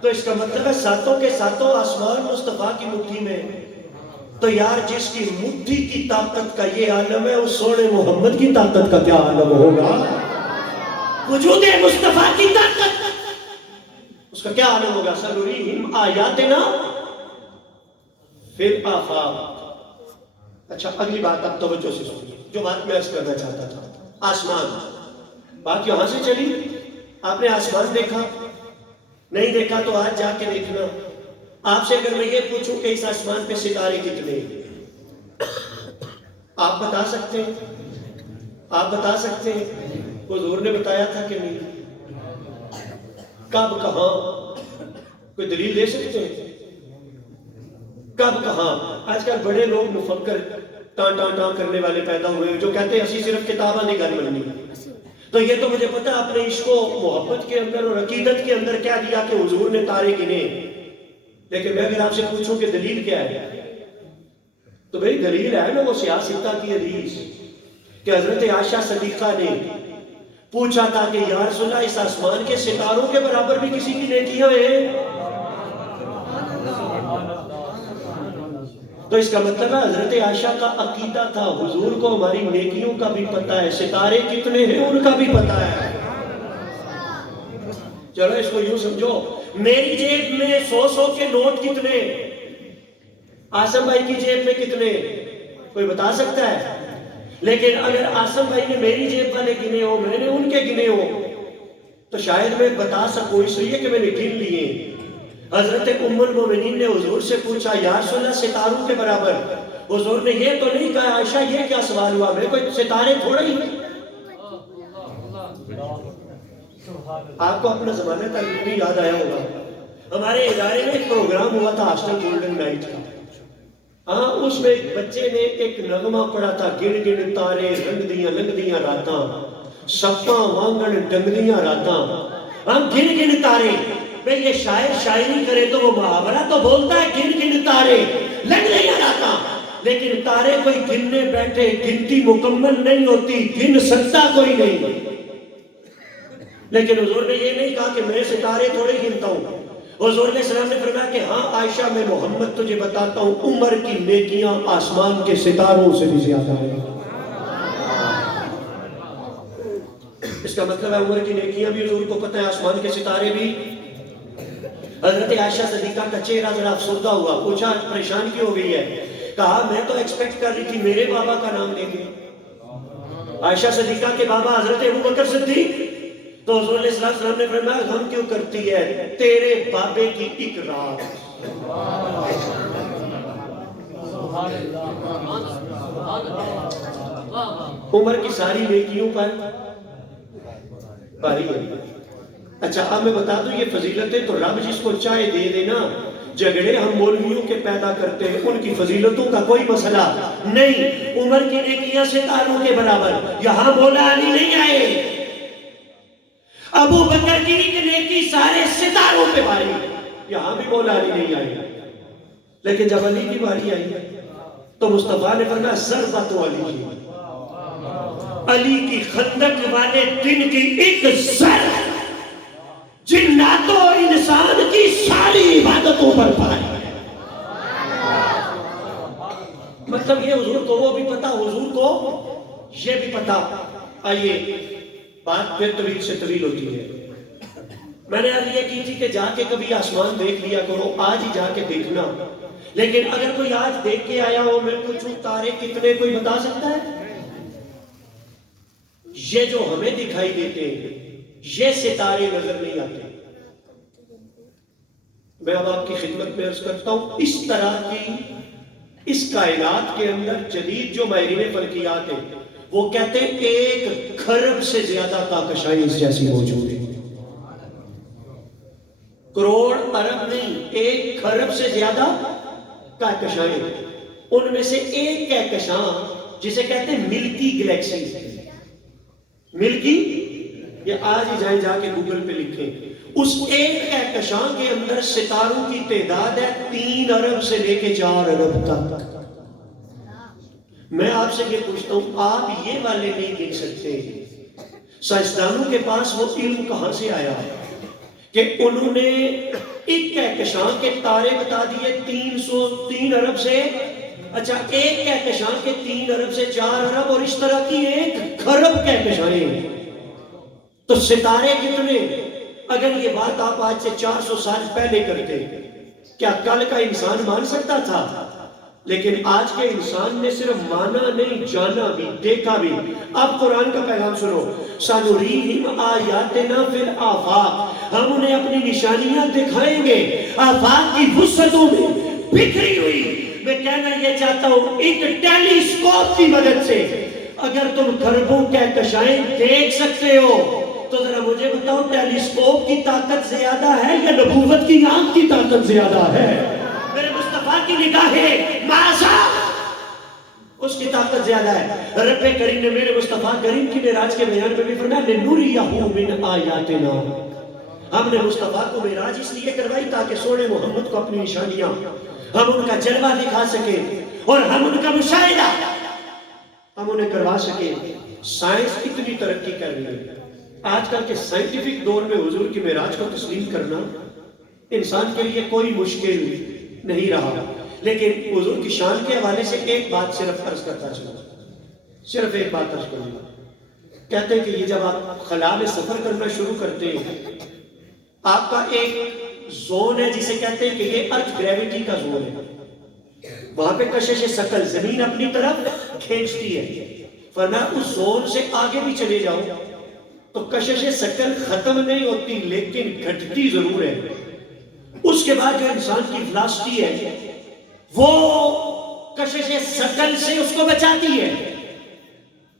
تو اس کا مطلب ہے 7 کے 7 آسمان مصطفیٰ کی مٹھی میں. تو یار جس کی مٹھی کی طاقت کا یہ عالم ہے اس سونے محمد کی طاقت کا کیا عالم ہوگا؟ وجود مصطفیٰ کی طاقت اس کا کیا عالم ہوگا؟ سنریہم آیاتنا فی الآفاق. اچھا اگلی بات آپ توجہ سے سنیے، جو بات میں عرض کرنا چاہتا تھا. آسمان، بات یہاں سے چلی. آپ نے آسمان دیکھا؟ نہیں دیکھا تو آج جا کے دیکھنا. آپ سے اگر میں یہ پوچھوں کہ اس آسمان پہ ستارے کتنے ہیں، آپ بتا سکتے ہیں؟ آپ بتا سکتے ہیں؟ حضور نے بتایا تھا کہ نہیں؟ کب کہاں؟ کوئی دلیل دے سکتے ہیں؟ کب کہاں؟ آج کل بڑے لوگ مفکر ٹان ٹان ٹان کرنے والے پیدا ہوئے ہیں جو کہتے ہیں اسی صرف کتاباں نہیں گل بننی. تو یہ تو مجھے پتا آپ نے عشق و محبت کے اندر اور عقیدت کے اندر کیا دیا کہ حضور نے تارے گنے. لیکن میں اگر آپ سے پوچھوں کہ دلیل کیا ہے تو بھئی دلیل ہے نا وہ سیاستہ کی حدیث کہ حضرت عائشہ صدیقہ نے پوچھا تھا کہ یا رسول اللہ اس آسمان کے ستاروں کے برابر بھی کسی کی نیکیاں ہیں؟ تو اس کا مطلب ہے حضرت عائشہ کا عقیدہ تھا حضور کو ہماری نیکیوں کا بھی پتہ ہے، ستارے کتنے ہیں ان کا بھی پتہ ہے. چلو اس کو یوں سمجھو، میری جیب میں 100 کے نوٹ کتنے، آسم بھائی کی جیب میں کتنے، کوئی بتا سکتا ہے؟ لیکن اگر آسم بھائی نے میری جیب والے گنے ہو، میں نے ان کے گنے ہو، تو شاید میں بتا سکوں، اس لیے کہ میں نے گن لیے۔ حضرت ام المومنین نے حضور سے پوچھا یا رسول اللہ ستاروں کے برابر؟ حضور نے یہ تو نہیں کہا عائشہ یہ کیا سوال ہوا، میں کوئی ستارے تھوڑا ہی۔ آپ کو اپنا زمانہ تعلیمی یاد آیا ہوگا، ہمارے ادارے میں ایک پروگرام ہوا تھا ہاسٹل گولڈن نائٹ کا۔ ہاں، اس میں ایک بچے نے ایک نغمہ پڑھا تھا، گن گن تارے لنگ دیاں راتاں، سپاں وانگن ڈنگدیاں راتاں، ہم گن گن تارے۔ میں یہ شاعر شاعری کرے تو وہ محاورہ تو بولتا ہے گن گن تارے لنگ دیاں راتاں، لیکن تارے کوئی گننے بیٹھے گنتی مکمل نہیں ہوتی، گن سکتا کوئی نہیں۔ لیکن حضور نے یہ نہیں کہا کہ میں ستارے تھوڑے گنتا ہوں۔ حضور علیہ السلام نے فرمایا کہ ہاں عائشہ میں محمد تجھے بتاتا ہوں، عمر کی نیکیاں آسمان کے ستاروں سے بھی زیادہ ہیں۔ اس کا مطلب ہے عمر کی نیکیاں بھی حضور کو پتہ ہے، آسمان کے ستارے بھی۔ حضرت عائشہ صدیقہ کا چہرہ ذرا افسردہ ہوا، پوچھا پریشان کیوں ہو گئی ہے؟ کہا میں تو ایکسپیکٹ کر رہی تھی میرے بابا کا نام لیں گے۔ عائشہ صدیقہ کے بابا حضرت ابوبکر صدیق، تو حضور علیہ السلام نے فرمایا غم کیوں کرتی ہے؟ تیرے بابے کی ایک رات۔ عمر کی ساری نیکیوں پر بھاری ہے۔ اچھا اب میں بتا دوں یہ فضیلتیں تو رب جس کو چاہے دے دینا، جھگڑے ہم مولویوں کے پیدا کرتے ہیں، ان کی فضیلتوں کا کوئی مسئلہ نہیں۔ عمر کی نیکیاں ستاروں کے برابر۔ یہاں مولا علی نہیں آئے، ابو بکر کی نیکی سارے ستاروں پہ بھاری، یہاں بھی مولا علی نہیں آئے۔ لیکن جب علی کی باری آئی تو مصطفیٰ نے فرمایا ضربت علی، علی کی خندق والے دن کی ایک ضرب جنات و انسان کی ساری عبادتوں پر پائی۔ مطلب یہ حضور کو وہ بھی پتا، حضور کو یہ بھی پتا۔ آئیے بات پھر طویل سے طویل ہوتی ہے۔ میں نے آج یہ کی تھی کہ جا کے کبھی آسمان دیکھ لیا کرو، آج ہی جا کے دیکھنا۔ لیکن اگر کوئی آج دیکھ کے آیا ہو، میں پوچھوں تارے کتنے، کوئی بتا سکتا ہے؟ یہ جو ہمیں دکھائی دیتے ہیں یہ ستارے نظر نہیں آتے۔ میں اب آپ کی خدمت میں عرض کرتا ہوں، اس طرح کی اس کائنات کے اندر جدید جو ماہرین فلکیات ہیں وہ کہتے ہیں 1 کھرب سے زیادہ کہکشائیں اس جیسی موجود ہیں۔ کروڑ ارب نہیں، 1 کھرب سے زیادہ کہکشائیں، ان میں سے ایک کہکشاں جسے کہتے ہیں ملکی گلیکسی، ملکی، یہ آج ہی جائیں جا کے گوگل پہ لکھیں، اس ایک کہکشاں کے اندر ستاروں کی تعداد ہے 3 ارب سے لے کے 4 ارب تک۔ میں آپ سے یہ پوچھتا ہوں، آپ یہ والے نہیں گن سکتے؟ سائنسدانوں کے پاس وہ علم کہاں سے آیا کہ انہوں نے ایک کہکشاں کے تارے بتا دیے 3 ارب سے، اچھا ایک کہکشاں کے 3 ارب سے 4 ارب، اور اس طرح کی 1 کھرب کہکشائیں، تو ستارے کتنے؟ اگر یہ بات آپ آج سے 400 سال پہلے کرتے، کیا کل کا انسان مان سکتا تھا؟ لیکن آج کے انسان نے صرف مانا نہیں، جانا بھی، دیکھا بھی۔ اب قرآن کا پیغام سنو، سَنُرِيهِمْ آیَاتِنَا فِي الْآفَاقِ، ہم انہیں اپنی نشانیاں دکھائیں گے آفاق کی وسعتوں میں بکھری ہوئی۔ میں کہنا یہ چاہتا ہوں، ایک ٹیلی اسکوپ کی مدد سے اگر تم کھربوں کہکشائیں دیکھ سکتے ہو تو ذرا مجھے بتاؤ ٹیلی اسکوپ کی طاقت زیادہ ہے یا نبوت کی آنکھ کی طاقت زیادہ ہے؟ میرے مصطفیٰ کی نگاہیں معاذ اس کی طاقت زیادہ ہے۔ رب کریم نے میرے مصطفیٰ کریم کی معراج کے بیان میں بھی فرمایا لِنُرِيَهُ مِنْ آیَاتِنَا، ہم نے مصطفیٰ کو معراج اس لیے کروائی تاکہ سونے محمد کو اپنی نشانیاں، ہم ان کا جلوہ دکھا سکیں اور ہم ان کا مشاہدہ ہم انہیں کروا سکیں۔ سائنس اتنی ترقی کر رہی ہے، آج کل کے سائنٹیفک دور میں حضور کی معراج کو تسلیم کرنا انسان کے لیے کوئی مشکل نہیں رہا۔ لیکن حضور کی شان کے حوالے سے ایک بات صرف عرض کرتا چلوں، صرف ایک بات عرض کروں۔ کہتے ہیں کہ یہ جب آپ خلا میں سفر کرنا شروع کرتے ہیں، آپ کا ایک زون ہے جسے کہتے ہیں کہ یہ ارتھ گریویٹی کا زون ہے، وہاں پہ کشش ثقل زمین اپنی طرف کھینچتی ہے۔ فرمایا اس زون سے آگے بھی چلے جاؤ تو کشش ثقل ختم نہیں ہوتی لیکن گھٹتی ضرور ہے. اس کے بعد جو انسان کی فلاسفی ہے وہ کشش ثقل سے اس کو بچاتی ہے.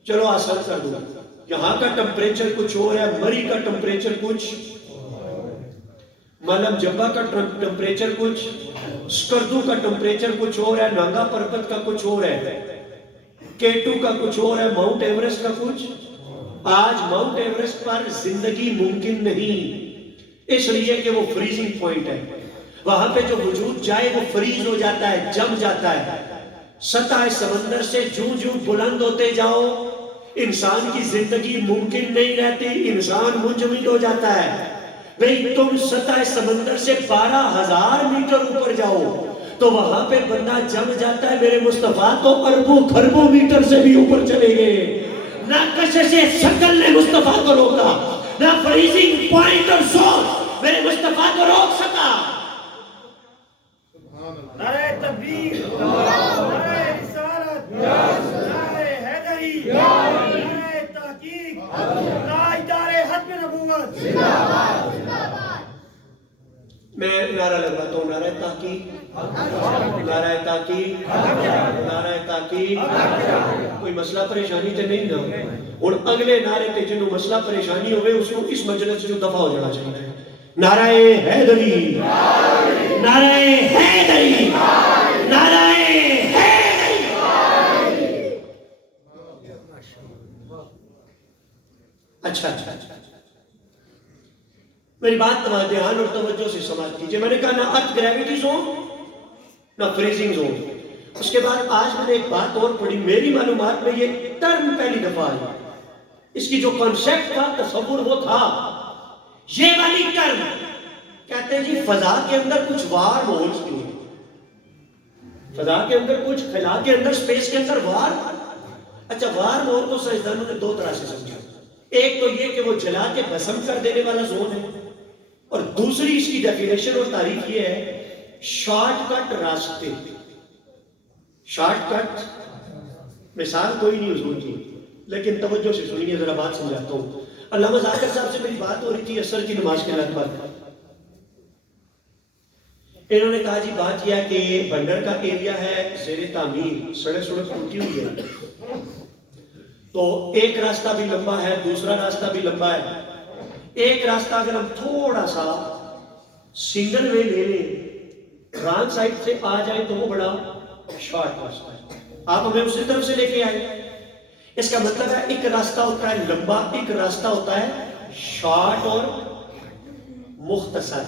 چلو آسان کر دوں، یہاں کا ٹمپریچر کچھ اور ہے، مری کا ٹمپریچر کچھ، مالم جبا کا ٹمپریچر کچھ، سکردو کا ٹمپریچر کچھ اور ہے، نانگا پربت کا کچھ اور ہے، K2 کا کچھ اور ہے، ماؤنٹ ایوریسٹ کا کچھ. آج ماؤنٹ ایوریسٹ پر زندگی ممکن نہیں، اس لیے کہ وہ فریزنگ پوائنٹ ہے. وہاں پہ جو وجود جائے وہ فریز ہو جاتا ہے، جم جاتا ہے. سطح سمندر سے جوں جوں بلند ہوتے جاؤ انسان کی زندگی ممکن نہیں رہتی، انسان منجمد ہو جاتا ہے. بھئی تم سطح سمندر سے 12,000 میٹر اوپر جاؤ تو وہاں پہ بندہ جم جاتا ہے. میرے مصطفیٰ تو اربوں خربوں میٹر سے بھی اوپر چلے گئے. نہ کشش ثقل نے مصطفیٰ کو روکا، نہ فریزنگ پوائنٹ اور زون میرے مصطفیٰ کو روک سکا. نعرہ تکبیر، نعرہ رسالت، نعرہ حیدری، نعرہ تحقیق، تاجدار ختم نبوت. میں نعرہ لگاتا ہوں، نعرہ تحقیق، نعرہ تحقیق، نعرہ تحقیق. کوئی مسئلہ پریشانی تے نہیں نا؟ اور اگلے نعرے تے جنہوں مسئلہ پریشانی ہوئے اس کو اس مجلس جو دفع ہو جانا چاہیے. نعرہ حیدری، نعرہ حیدری، نعرہ حیدری. اچھا میری بات دھیان اور توجہ سے سماعت کیجئے. میں نے کہا نہ ارتھ گریویٹی زون نہ فریزنگ زون. اس کے بعد آج میں نے ایک بات اور پڑھی، میری معلومات میں یہ ٹرم پہلی دفعہ آئی. اس کی جو کنسیپٹ تھا، تصور وہ تھا یہ والی ٹرم. کہتے ہیں جی فضا کے اندر کچھ وار ہولز کیوں ہیں، فضا کے اندر کچھ خلا کے اندر سپیس کے اندر وار. اچھا وار ہول کو سائنسدانوں نے دو طرح سے سمجھا. ایک تو یہ کہ وہ جلا کے بھسم کر دینے والا زون ہے، اور دوسری اس کی ڈیفینیشن اور تعریف یہ ہے شارٹ کٹ راستے. شارٹ کٹ مثال کوئی نہیں حضور کی، لیکن توجہ سے سنیے ذرا بات سمجھاتا ہوں. علامہ ذاکر صاحب سے میری بات ہو رہی تھی عصر کی نماز کے لگ بھگ. انہوں نے کہا جی بات یہ ہے کہ بنڈر کا ایریا ہے زیر تعمیر، سڑک ٹوٹی ہوئی ہے، تو ایک راستہ بھی لمبا ہے دوسرا راستہ بھی لمبا ہے. ایک راستہ اگر ہم تھوڑا سا سنگل وے لے لیں رانگ سائڈ سے آ جائیں تو وہ بڑا شارٹ راستہ ہے. آپ ہمیں اسی طرف سے لے کے آئے. اس کا مطلب ہے ایک راستہ ہوتا ہے لمبا، ایک راستہ ہوتا ہے شارٹ اور مختصر.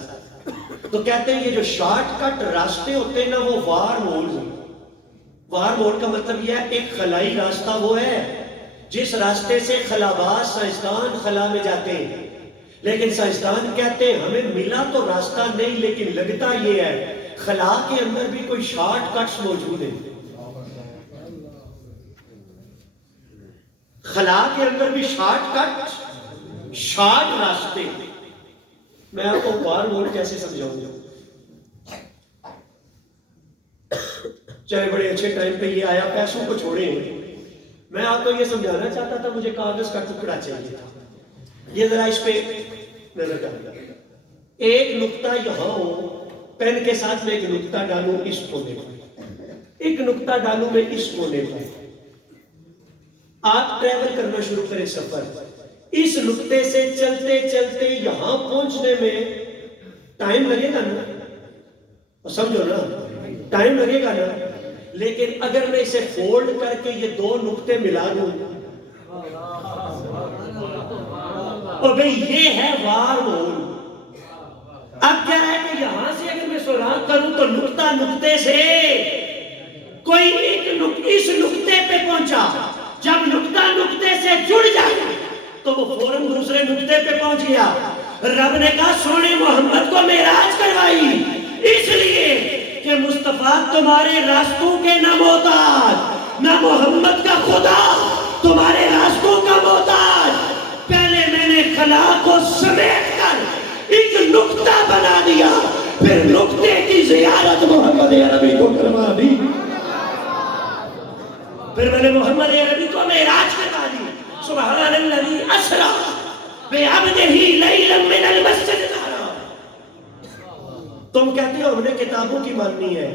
تو کہتے ہیں یہ جو شارٹ کٹ راستے ہوتے ہیں نا وہ وار ہولز ہیں. وار ہول کا مطلب یہ ہے ایک خلائی راستہ وہ ہے جس راستے سے خلاباز سائنسدان خلا میں جاتے ہیں، لیکن سائنسدان کہتے ہیں ہمیں ملا تو راستہ نہیں لیکن لگتا یہ ہے خلا کے اندر بھی کوئی شارٹ کٹس موجود ہیں. خلا کے اندر بھی شارٹ کٹ، شارٹ راستے. میں آپ کو وار ہول کیسے سمجھاؤں گا؟ چاہے بڑے اچھے ٹائم پہ یہ آیا پیسوں کو چھوڑے ہیں، میں آپ کو یہ سمجھانا چاہتا تھا مجھے کاغذ کا ٹکڑا چاہیے تھا. یہ ذرا اس پہ نظر ڈالیں. ایک نقطہ یہاں ہو، پین کے ساتھ میں ایک نقطہ ڈالوں اس کونے پر، ایک نقطہ ڈالوں میں اس کونے پر. آپ ٹریول کرنا شروع کریں سفر. اس نقطے سے چلتے چلتے یہاں پہنچنے میں ٹائم لگے گا نا، سمجھو نا ٹائم لگے گا نا. لیکن اگر میں اسے فولڈ کر کے یہ دو نقطے ملا دوں، اور بھئی یہ ہے وار ہول. اب کیا ہے کہ یہاں سے اگر میں سوراخ کروں تو نقطہ نقطے سے کوئی ایک اس نقطے پہ پہنچا، جب نقطہ نقطے سے جڑ جائے تو وہ فوراً دوسرے نقطے پہ پہنچ گیا. رب نے کہا سونے محمد کو معراج کروائی اس لیے کہ مصطفیٰ تمہارے راستوں کے نہ محتاج، نہ محمد کا خدا تمہارے راستوں کا محتاج. پہلے میں نے خلا کو سمیٹ کر ایک نقطہ بنا دیا، پھر نقطے کی زیارت محمد عربی کو کروا دی. پھر میں نے محمد عربی کو معراج کروا دی. سبحان الذی اسری بعبدہ لیلا من المسجد الحرام. تم کہتے ہو ہم نے کتابوں کی ماننی ہے،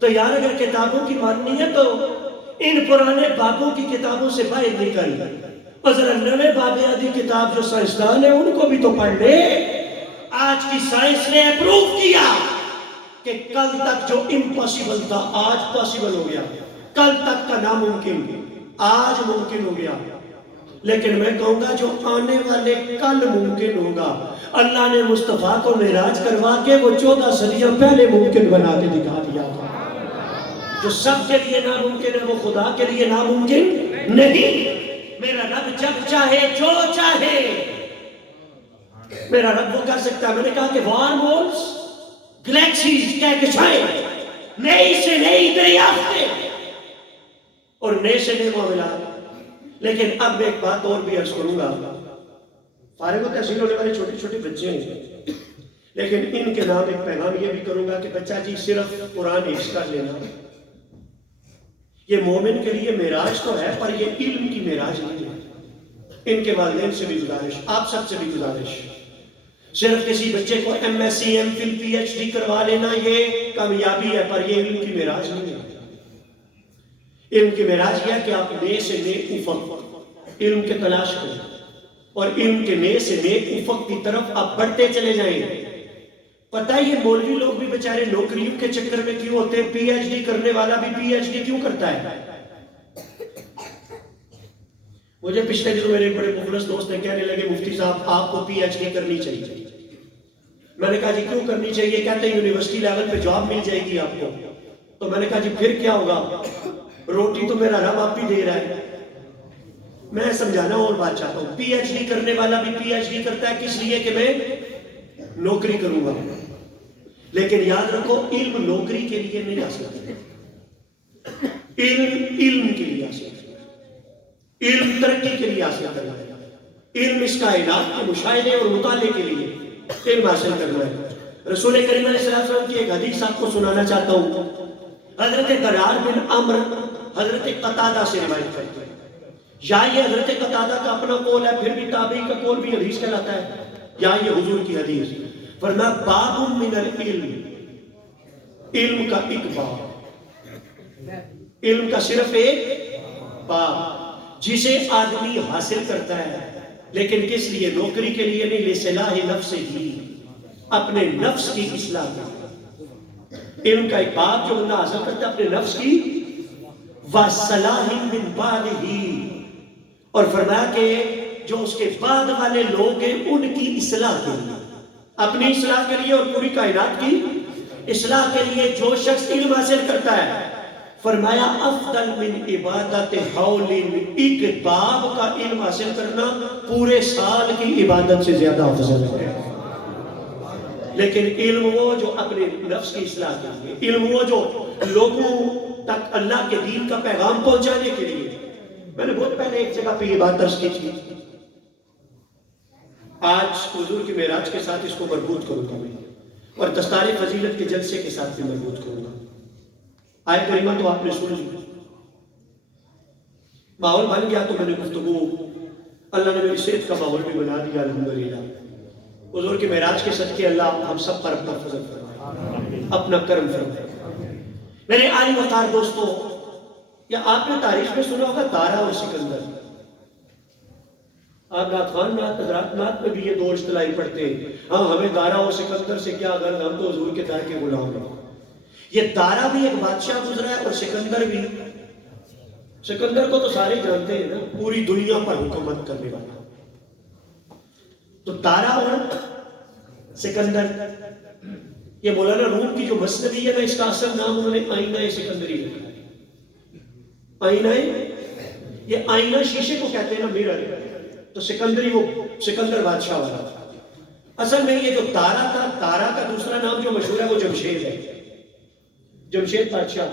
تو یار اگر کتابوں کی ماننی ہے تو ان پرانے بابوں کی کتابوں سے باہر نکل اور ذرا نئے بابے آدھی کتاب جو سائنسدان ہیں ان کو بھی تو پڑھ لے. آج کی سائنس نے اپروو کیا کہ کل تک جو امپاسبل تھا آج پاسبل ہو گیا، کل تک کا ناممکن آج ممکن ہو گیا. لیکن میں کہوں گا جو آنے والے کل ممکن ہوگا، اللہ نے مصطفیٰ کو معراج کروا کے وہ 14 صدیاں پہلے ممکن بنا کے دکھا دیا تھا. جو سب کے لیے ناممکن ہے وہ خدا کے لیے ناممکن نہیں. میرا رب جب چاہے جو چاہے میرا رب وہ کر سکتا ہے. میں نے کہا کہ وارمولز، گلیکسیز، کہکشائیں، نئی سے نئی دریافتیں اور نئے سے نئے معاملات. لیکن اب میں ایک بات اور بھی عرض کروں گا. فارغ و تحصیل ہونے والے چھوٹے چھوٹے بچے ہیں، لیکن ان کے نام ایک پیغام یہ بھی کروں گا کہ بچہ جی صرف قرآن حفظ کر لینا. یہ مومن کے لیے معراج تو ہے پر یہ علم کی معراج نہیں ہے. ان کے والدین سے بھی گزارش، آپ سب سے بھی گزارش، صرف کسی بچے کو M S C, M Phil, P H D کروا لینا یہ کامیابی ہے پر یہ علم کی معراج نہیں ہے. علم کی معراج یہ ہے کہ آپ نئے سے نئے افق علم کے تلاش کریں اور علم کے نئے سے نئے افق کی طرف آپ بڑھتے چلے جائیں. پتہ ہے یہ مولوی لوگ بھی بیچارے نوکریوں کے چکر میں کیوں ہوتے ہیں؟ پی ایچ ڈی کرنے والا بھی پی ایچ ڈی کیوں کرتا ہے؟ مجھے پچھلے دنوں میرے ایک بڑے مخلص دوست نے کہنے لگے مفتی صاحب آپ کو پی ایچ ڈی کرنی چاہیے. میں نے کہا جی کیوں کرنی چاہیے؟ کہتے ہیں یونیورسٹی لیول پہ جاب مل جائے گی آپ کو. تو میں نے کہا جی پھر کیا ہوگا؟ روٹی تو میرا رب آپ ہی دے رہا ہے. میں سمجھانا اور بات چاہتا ہوں، پی ایچ ڈی کرنے والا بھی پی ایچ ڈی کرتا ہے کس لیے کہ میں نوکری کروں گا. لیکن یاد رکھو علم نوکری کے لیے نہیں حاصل کرنا، علم کے لیے حاصل کرنا، علم ترقی کے لیے حاصل کرنا ہے، علم اس کائنات کے مشاہدے اور مطالعے کے لیے علم حاصل کرنا ہے. رسول کریم علیہ السلام کی ایک حدیث آپ کو سنانا چاہتا ہوں. حضرت درار بن عمر حضرت قتادہ سے روایت کرتے ہیں. یا یہ حضرت قتادہ کا اپنا قول ہے پھر بھی تابعی کا قول بھی حدیث کہلاتا ہے، یا یہ حضور کی حدیث. فرمایا باب من العلم، علم کا ایک باب، علم کا صرف ایک باب جسے آدمی حاصل کرتا ہے لیکن کس لیے؟ نوکری کے لیے نہیں، لصلاح نفس ہی، اپنے نفس کی اصلاح کی. علم کا ایک باب جو بندہ حاصل کرتا ہے اپنے نفس کی وَصَلَاحٍ مِّن بَعْدِهِ، اور فرمایا کہ جو اس کے بعد والے لوگ ہیں ان کی اصلاح کے لیے، اپنی اصلاح کے لیے اور پوری کائنات کی اصلاح کے لیے جو شخص علم حاصل کرتا ہے، فرمایا افضل من عبادت حول، ایک باب کا علم حاصل کرنا پورے سال کی عبادت سے زیادہ افضل ہے. لیکن علم وہ جو اپنے نفس کی اصلاح کے لیے، علم وہ جو لوگوں تک اللہ کے دین کا پیغام پہنچانے کے لیے. میں نے بہت پہلے ایک جگہ پہ یہ بات درس کی تھی، آج حضور کی معراج کے ساتھ اس کو مربوط کروں گا میں، اور دستار فضیلت کے جلسے کے ساتھ بھی مربوط کروں گا. آیت کریمہ تو آپ نے سن لی، ماحول بن گیا تو میں نے گفتگو، اللہ نے میری صحت کا ماحول بھی بنا دیا الحمدللہ. حضور کی معراج کے صدقے اللہ ہم سب پر اپنا فضل فرمائے، اپنا کرم فرمائے. میرے عالی وقار دوستو، یا آپ نے تاریخ میں سنا ہوگا دارا اور سکندر. آپ نعت خوان نعت میں بھی یہ دو اصطلاحیں پڑھتے ہیں، ہاں ہمیں دارا اور سکندر سے کیا غرض، ہم تو حضور کے در کے غلام ہیں. یہ دارا بھی ایک بادشاہ گزرا ہے اور سکندر بھی. سکندر کو تو سارے جانتے ہیں نا، پوری دنیا پر حکومت کرنے والا. تو دارا اور سکندر، یہ مولانا روم کی جو مسنوی ہے نا، اس کا اصل نام انہوں نے آئینہ سکندری رکھا ہے. آئینہ، یہ آئینہ شیشے کو کہتے ہیں نا، میرر. تو سکندری وہ سکندر بادشاہ والا. اصل میں یہ جو دارا تھا، دارا کا دوسرا نام جو مشہور ہے وہ جمشید ہے، جمشید بادشاہ.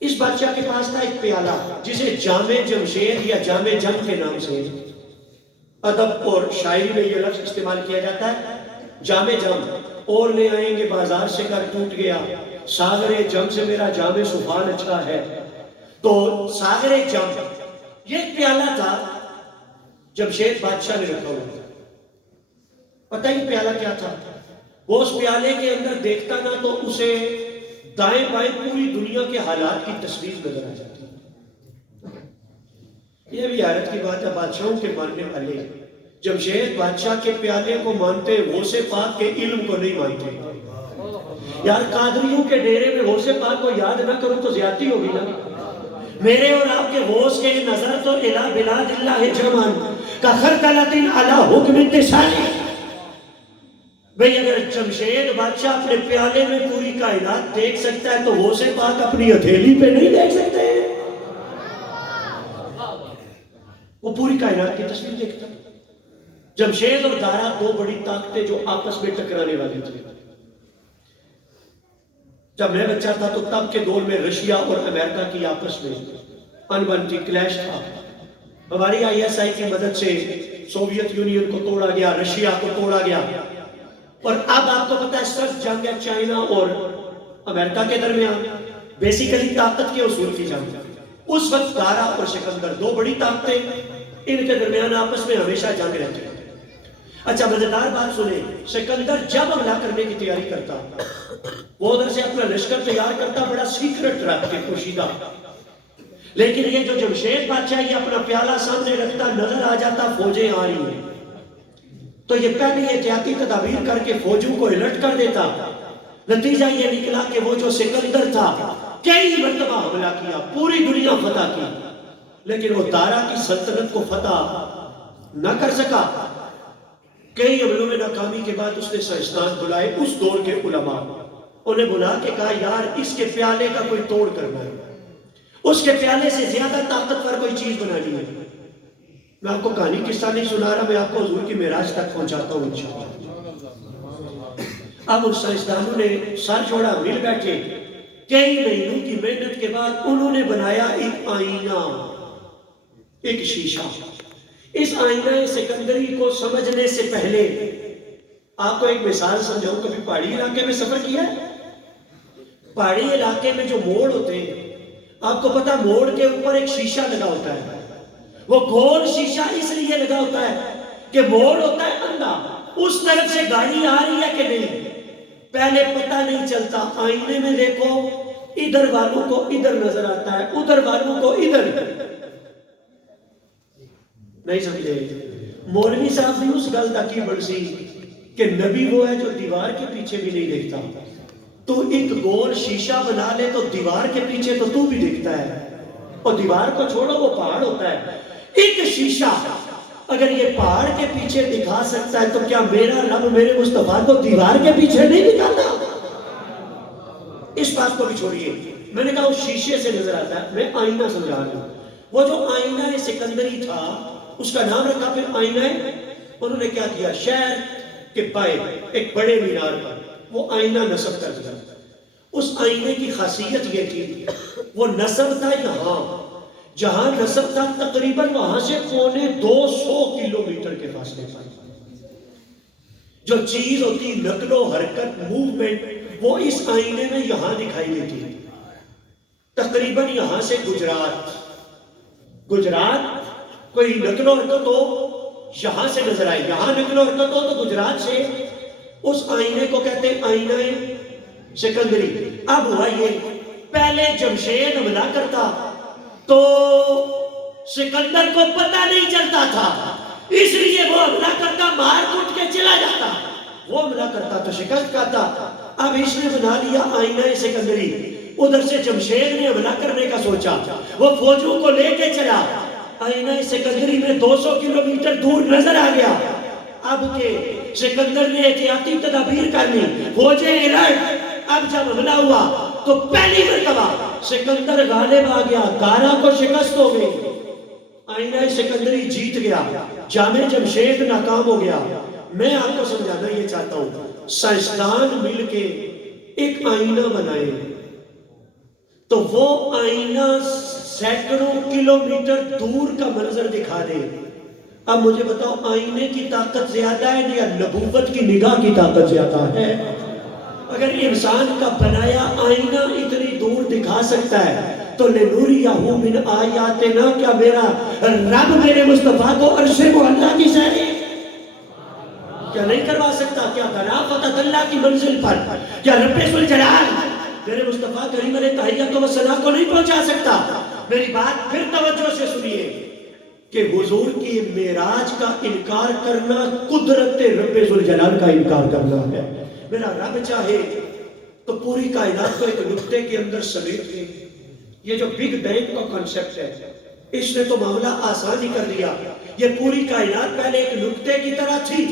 اس بادشاہ کے پاس تھا ایک پیالہ جسے جامع جمشید یا جامع جم کے نام سے ادب اور شاعری میں یہ لفظ استعمال کیا جاتا ہے. جامع جم، اور لے آئیں گے بازار سے کر ٹوٹ گیا، ساغر جم سے میرا جامع سبحان اچھا ہے. تو ساغر جم یہ ایک پیالہ تھا جمشید بادشاہ نے رکھا ہوا، پتہ ہی پیالہ کیا تھا؟ وہ اس پیالے کے اندر دیکھتا نا تو اسے دائیں بائیں پوری دنیا کے حالات کی تصویر نظر آ جاتی. یہ بھی حیرت کی بات ہے، بادشاہوں کے ماننے والے جمشید بادشاہ کے پیالے کو مانتے، غوث پاک کے علم کو نہیں مانتے. یار قادریوں کے ڈیرے میں غوث پاک کو یاد نہ کروں تو زیادتی ہوگی نا. میرے اور آپ کے غوث کے نظر تو الہ بلاد اللہ جمان کا خرقلۃ علی حکم اتصالی. بھئی اگر جمشید بادشاہ اپنے پیالے میں پوری کائنات دیکھ سکتا ہے تو غوث پاک اپنی ہتھیلی پہ نہیں دیکھ سکتے؟ وہ پوری کائنات کی تصویر دیکھتا. جمشید اور دارا دو بڑی طاقتیں جو آپس میں ٹکرانے والی تھی. جب میں بچہ تھا تو تب کے دور میں رشیا اور امریکہ کی آپس میں انبنتی کلیش تھا. ہماری آئی ایس آئی کی مدد سے سوویت یونین کو توڑا گیا، رشیا کو توڑا گیا، اور اب آپ کو پتا ہے سخت جنگ ہے چائنا اور امریکہ کے درمیان، بیسیکلی طاقت کے اصول کی جنگ. اس وقت دارا اور سکندر دو بڑی طاقتیں، ان کے درمیان آپس میں ہمیشہ جنگ رہتی ہے. اچھا مزیدار بات سنیں، سکندر جب حملہ کرنے کی تیاری کرتا وہ ادھر سے اپنا لشکر تیار کرتا بڑا سیکرٹ رکھ کے پوشیدہ، لیکن یہ جو جمشید بادشاہ یہ اپنا پیالہ سامنے رکھتا نظر آ جاتا فوجیں آ رہی ہیں تو یہ پہلے احتیاطی تدابیر کر کے فوجوں کو الرٹ کر دیتا. نتیجہ یہ نکلا کہ وہ جو سکندر تھا کئی مرتبہ حملہ کیا، پوری دنیا فتح کی، لیکن وہ دارا کی سلطنت کو فتح نہ کر سکا. کئی حملوں میں ناکامی کے بعد اس نے سائنسدان بلائے، اس دور کے علماء، انہیں بلا کے کہا یار اس کے پیالے کا کوئی توڑ کرنا ہے، اس کے پیالے سے زیادہ طاقتور کوئی چیز بنانی ہے. میں آپ کو کہانی قصہ نہیں سنا رہا، میں آپ کو حضور کی معراج تک پہنچاتا ہوں انشاءاللہ. اب ان سائنسدانوں نے سر چھوڑا، مل بیٹھے، کئی مہینوں کی محنت کے بعد انہوں نے بنایا ایک آئینہ، ایک شیشہ. اس آئینہ سکندری کو سمجھنے سے پہلے آپ کو ایک مثال سمجھاؤں. کبھی پہاڑی علاقے میں سفر کیا ہے؟ پہاڑی علاقے میں جو موڑ ہوتے ہیں آپ کو پتا موڑ کے اوپر ایک شیشہ لگا ہوتا ہے. وہ گول شیشہ اس لیے لگا ہوتا ہے کہ موڑ ہوتا ہے اندھا، اس طرف سے گاڑی آ رہی ہے کہ نہیں پہلے پتہ نہیں چلتا. آئینے میں دیکھو ادھر والوں کو ادھر نظر آتا ہے، ادھر والوں کو ادھر. نہیں سمجھے؟ مولوی صاحب نے اس گل تک کی بڑسی کہ نبی وہ ہے جو دیوار کے پیچھے بھی نہیں دیکھتا. تو ایک گول شیشہ بنا لے تو دیوار کے پیچھے تو بھی دیکھتا ہے، اور دیوار کو چھوڑو وہ پہاڑ ہوتا ہے. ایک شیشہ اگر یہ پہاڑ کے پیچھے دکھا سکتا ہے تو کیا میرا رب میرے مصطفیٰ کو دیوار کے پیچھے نہیں دکھاتا؟ اس بات کو بھی چھوڑیے، میں نے کہا اس شیشے سے نظر آتا ہے. میں آئینہ سمجھا رہا ہوں. وہ جو آئینہ سکندری تھا اس کا نام رکھا پھر آئینہ. انہوں نے کیا کیا، شہر کے بائیں ایک بڑے مینار پر وہ آئینہ نصب کر دیا. اس آئینے کی خاصیت یہ تھی وہ نصب تھا یہاں، جہاں نصب تھا تقریباً وہاں سے 250 کلومیٹر کے فاصلے پر. جو چیز ہوتی نقل و حرکت موومنٹ وہ اس آئینے میں یہاں دکھائی دیتی. تقریباً یہاں سے گجرات کوئی نقل و حرکت ہو یہاں سے نظر آئے، یہاں نقل و حرکت ہو تو گجرات سے. اس آئینے کو کہتے ہیں آئینہ سکندری. اب ہوا یہ پہلے جمشید حملہ کرتا تو سکندر کو پتہ نہیں چلتا تھا، اس لیے وہ حملہ کرتا مار کٹ کے چلا جاتا، وہ حملہ کرتا تو شکست کھاتا. اب اس نے بنا لیا آئینہ سکندری. ادھر سے جمشید نے حملہ کرنے کا سوچا، وہ فوجوں کو لے کے چلا، آئینہ سکندری میں 200 کلومیٹر دور نظر آ گیا. اب کے سکندر نے احتیاطی تدابیر کر لی، فوجیں الرٹ. اب جب حملہ ہوا تو پہلی مرتبہ سکندر غالب آ گیا، دارا کو شکست ہو گئی، آئینہ سکندری جیت گیا، جامع جمشید ناکام ہو گیا. میں آپ کو سمجھانا یہ چاہتا ہوں سائنسدان مل کے ایک آئینہ بنائے تو وہ آئینہ سینکڑوں کلومیٹر دور کا منظر دکھا دے. اب مجھے بتاؤ آئینے کی طاقت زیادہ ہے یا نبوت کی نگاہ کی طاقت زیادہ ہے؟ اگر انسان کا بنایا آئینہ اتنی دور دکھا سکتا ہے تو لنوریہ من آیاتنا، کیا میرا رب میرے مصطفیٰ کو عرش معلیٰ کی سیر کیا نہیں کروا سکتا؟ کیا غرافت اللہ کی منزل پر کیا رب ذوالجلال میرے مصطفیٰ کریم علیہ تحیت و ثنا کو نہیں پہنچا سکتا؟ میری بات پھر توجہ سے سنیے کہ حضور کی معراج کا انکار کرنا قدرت رب ذوالجلال کا انکار کرنا ہے۔ میرا رب چاہے تو پوری کائنات کو ایک نقطے کے اندر سمیٹ دے۔ یہ جو بگ بینگ کا کنسپٹ ہے اس نے تو معاملہ آسان ہی کر دیا۔ یہ پوری کائنات پہلے ایک نقطے کی طرح تھی،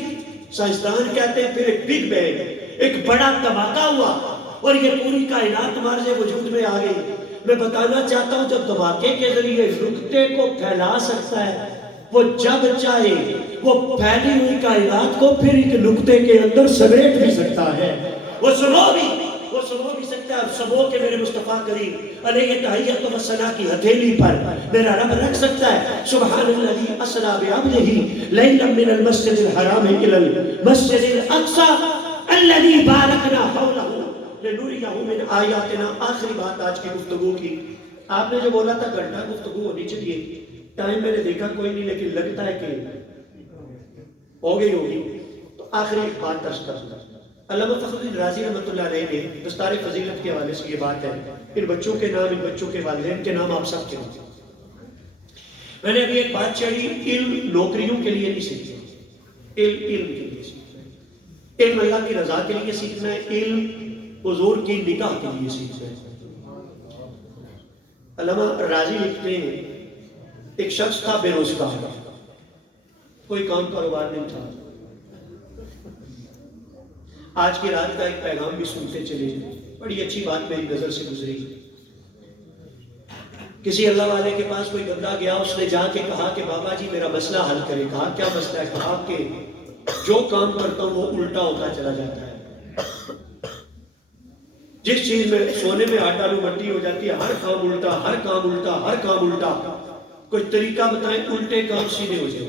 سائنسدان کہتے ہیں پھر ایک بگ بینگ، ایک بڑا دھماکہ ہوا اور یہ پوری کائنات مارز وجود میں آ گئی۔ میں بتانا چاہتا ہوں جب دھماکے کے ذریعے نقطے کو پھیلا سکتا ہے وہ جب چاہے وہ پھیلی ہوئی کائنات کو پھر ایک نقطے کے اندر سمیٹ بھی سکتا ہے، وہ سنو بھی سکتا ہے۔ سبو کے میرے مصطفیٰ کریم علیہ تحیت و ثنا کی ہتھیلی پر میرا رب رکھ سکتا ہے سبحان الذی اسری بعبدہ لیلا من المسجد الحرام الی المسجد الاقصی الذی بارکنا حولہ لنوریہ من آیاتنا۔ آخری بات آج کی گفتگو کی، آپ نے جو بولا تھا گھنٹہ گفتگو ہونی چاہیے، ٹائم میں نے دیکھا کوئی نہیں لیکن لگتا ہے کہ ہو گئی ہوگی، تو آخری بات درس کروں۔ علامہ فخر الدین رازی رحمۃ اللہ علیہ نے دستار فضیلت کے حوالے سے یہ بات ہے، ان بچوں کے نام، ان بچوں کے والدین کے نام آپ سب کے نام۔ میں نے ابھی ایک بات چڑھی، علم نوکریوں کے لیے نہیں سیکھنا، علم کے لیے سیکھنا ہے، علم اللہ کی رضا کے لیے سیکھنا ہے، علم حضور کی نگاہ کے لیے سیکھنا ہے۔ علامہ رازی لکھتے ہیں ایک شخص تھا بے روزگار، کوئی کام کاروبار نہیں تھا۔ آج کی رات کا ایک پیغام بھی سنتے چلے، بڑی اچھی بات میری نظر سے گزری۔ کسی اللہ والے کے پاس کوئی بندہ گیا، اس نے جا کے کہا کہ بابا جی میرا مسئلہ حل کرے۔ کہا کیا مسئلہ ہے؟ کہا کہ جو کام کرتا ہوں وہ الٹا ہوتا چلا جاتا ہے، جس چیز میں سونے میں آٹا ڈالوں مٹی ہو جاتی ہے، ہر کام الٹا، ہر کام الٹا، ہر کام الٹا۔ کوئی طریقہ بتائیں الٹے کام سیدھے ہو جائے۔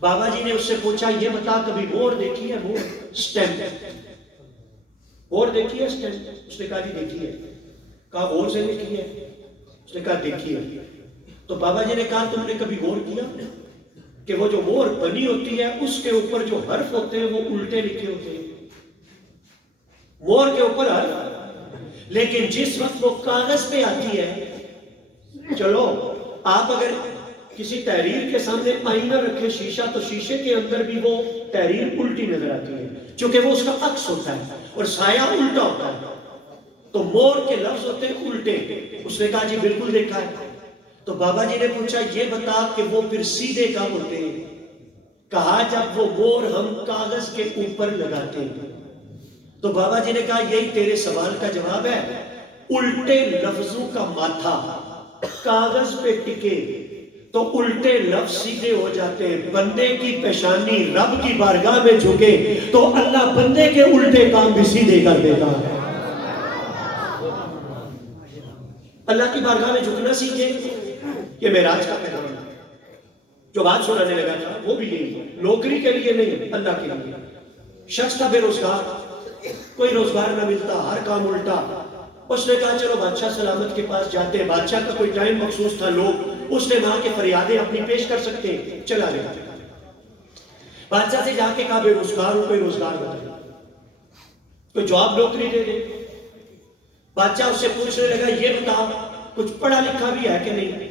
بابا جی نے اس سے پوچھا یہ بتا کبھی مور دیکھی ہے؟ مور سٹیمپ، مور دیکھی ہے سٹیمپ؟ اس نے کہا جی دیکھی ہے۔ کہا مور سے دیکھی ہے؟ اس نے کہا دیکھی ہے۔ تو بابا جی نے کہا تم نے کبھی غور کیا کہ وہ جو مور بنی ہوتی ہے اس کے اوپر جو حرف ہوتے ہیں وہ الٹے لکھے ہوتے ہیں، مور کے اوپر حرف، لیکن جس وقت وہ کاغذ پہ آتی ہے، چلو آپ اگر کسی تحریر کے سامنے آئینہ رکھے شیشہ، تو شیشے کے اندر بھی وہ تحریر الٹی نظر آتی ہے چونکہ وہ اس کا عکس ہوتا ہے اور سایہ الٹا ہوتا ہے، تو مور کے لفظ ہوتے ہیں الٹے۔ اس نے کہا جی بالکل دیکھا ہے۔ تو بابا جی نے پوچھا یہ بتا کہ وہ پھر سیدھے کب ہوتے ہیں؟ کہا جب وہ مور ہم کاغذ کے اوپر لگاتے ہیں۔ تو بابا جی نے کہا یہی تیرے سوال کا جواب ہے، الٹے لفظوں کا ماتھا کاغذ پہ ٹکے تو الٹے لفظ سیدھے ہو جاتے ہیں۔ بندے کی پیشانی رب کی بارگاہ میں جھکے تو اللہ بندے کے الٹے کام بھی سیدھے کر دیتا ہے۔ اللہ کی بارگاہ میں جھکنا سیکھے، یہ معراج کا پیغام ہے۔ جو بات سنانے لگا تھا وہ بھی یہی، نوکری کے لیے نہیں، اللہ کے لیے۔ شخص تھا بے روزگار، کوئی روزگار نہ ملتا، ہر کام الٹا۔ اس نے کہا چلو بادشاہ سلامت کے پاس جاتے ہیں۔ بادشاہ کا کوئی ٹائم مخصوص تھا، لوگ اس نے وہاں کے فریادیں اپنی پیش کر سکتے ہیں۔ چلا گیا بادشاہ سے جا کے کہا بے روزگار ہوں، کوئی روزگار بتائے، کوئی جاب نوکری دے دے۔ بادشاہ اس سے پوچھنے لگا یہ بتا کچھ پڑھا لکھا بھی ہے کہ نہیں؟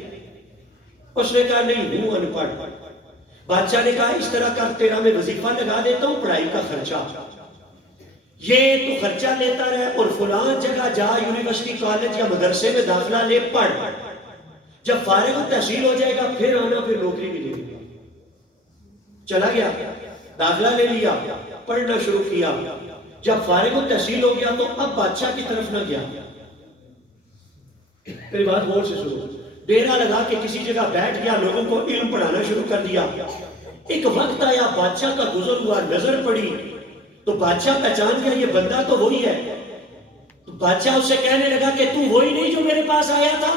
اس نے کہا نہیں ہوں ان پڑھ۔ بادشاہ نے کہا اس طرح کر تیرا میں وظیفہ لگا دیتا ہوں، پڑھائی کا خرچہ یہ تو خرچہ لیتا رہے اور فلاں جگہ جا، یونیورسٹی کالج یا مدرسے میں داخلہ لے، پڑھ، جب فارغ و تحصیل ہو جائے گا پھر آنا، پھر نوکری بھی لے گا۔ چلا گیا، داخلہ لے لیا، پڑھنا شروع کیا۔ جب فارغ و تحصیل ہو گیا تو اب بادشاہ کی طرف نہ گیا۔ پھر بات غور سے سنو، ڈیرا لگا کے کسی جگہ بیٹھ گیا، لوگوں کو علم پڑھانا شروع کر دیا۔ ایک وقت آیا بادشاہ کا گزر ہوا، نظر پڑی تو بادشاہ پہچان گیا یہ بندہ تو وہی ہے۔ تو بادشاہ اس سے کہنے لگا کہ تو وہی نہیں جو میرے پاس آیا تھا؟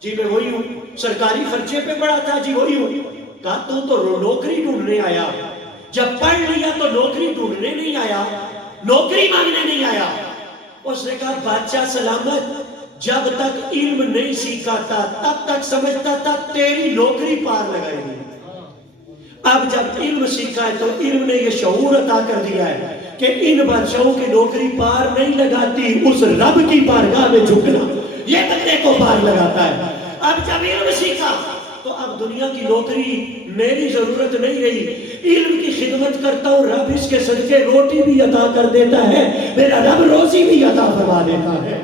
جی میں وہی ہوں۔ سرکاری خرچے پہ پڑا تھا؟ جی وہی ہوں۔ کہا تو نوکری ڈھونڈنے آیا، جب پڑھ لیا تو نوکری ڈھونڈنے نہیں آیا، نوکری مانگنے نہیں آیا۔ اس نے کہا بادشاہ سلامت، جب تک علم نہیں سیکھا تھا تب تک سمجھتا تھا تیری نوکری پار لگائے گی. اب جب علم سیکھا ہے تو علم نے یہ شعور عطا کر دیا ہے کہ ان بادشاہوں کی نوکری پار نہیں لگاتی، اس رب کی بارگاہ میں جھکنا یہ بندے کو پار لگاتا ہے. اب جب علم سیکھا تو اب دنیا کی نوکری میری ضرورت نہیں رہی، علم کی خدمت کرتا ہوں، رب اس کے صدقے روٹی بھی عطا کر دیتا ہے، میرا رب روزی بھی عطا فرما دیتا ہے.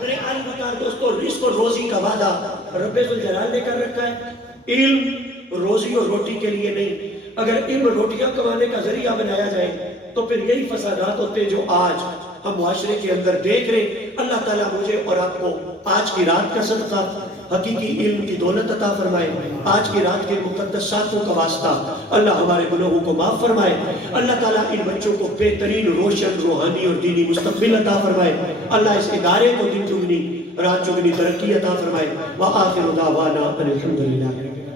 میرے البتہ دوستو، رزق اور روزی کا وعدہ رب ذوالجلال نے کر رکھا ہے. علم روزی اور روٹی کے لیے نہیں. اگر علم روٹیاں کمانے کا ذریعہ بنایا جائے تو پھر یہی فسادات ہوتے جو آج ہم معاشرے کے اندر دیکھ رہے. اللہ تعالیٰ مجھے اور آپ کو آج کی رات کا صدقہ حقیقی علم کی دولت عطا فرمائے. آج کی رات کے مقدس ساتوں کا واسطہ اللہ ہمارے گناہوں کو معاف فرمائے. اللہ تعالیٰ ان بچوں کو بہترین روشن روحانی اور دینی مستقبل عطا فرمائے. اللہ اس ادارے کو دن چگنی رات چگنی ترقی عطا فرمائے. وآخر دعوانا الحمدللہ.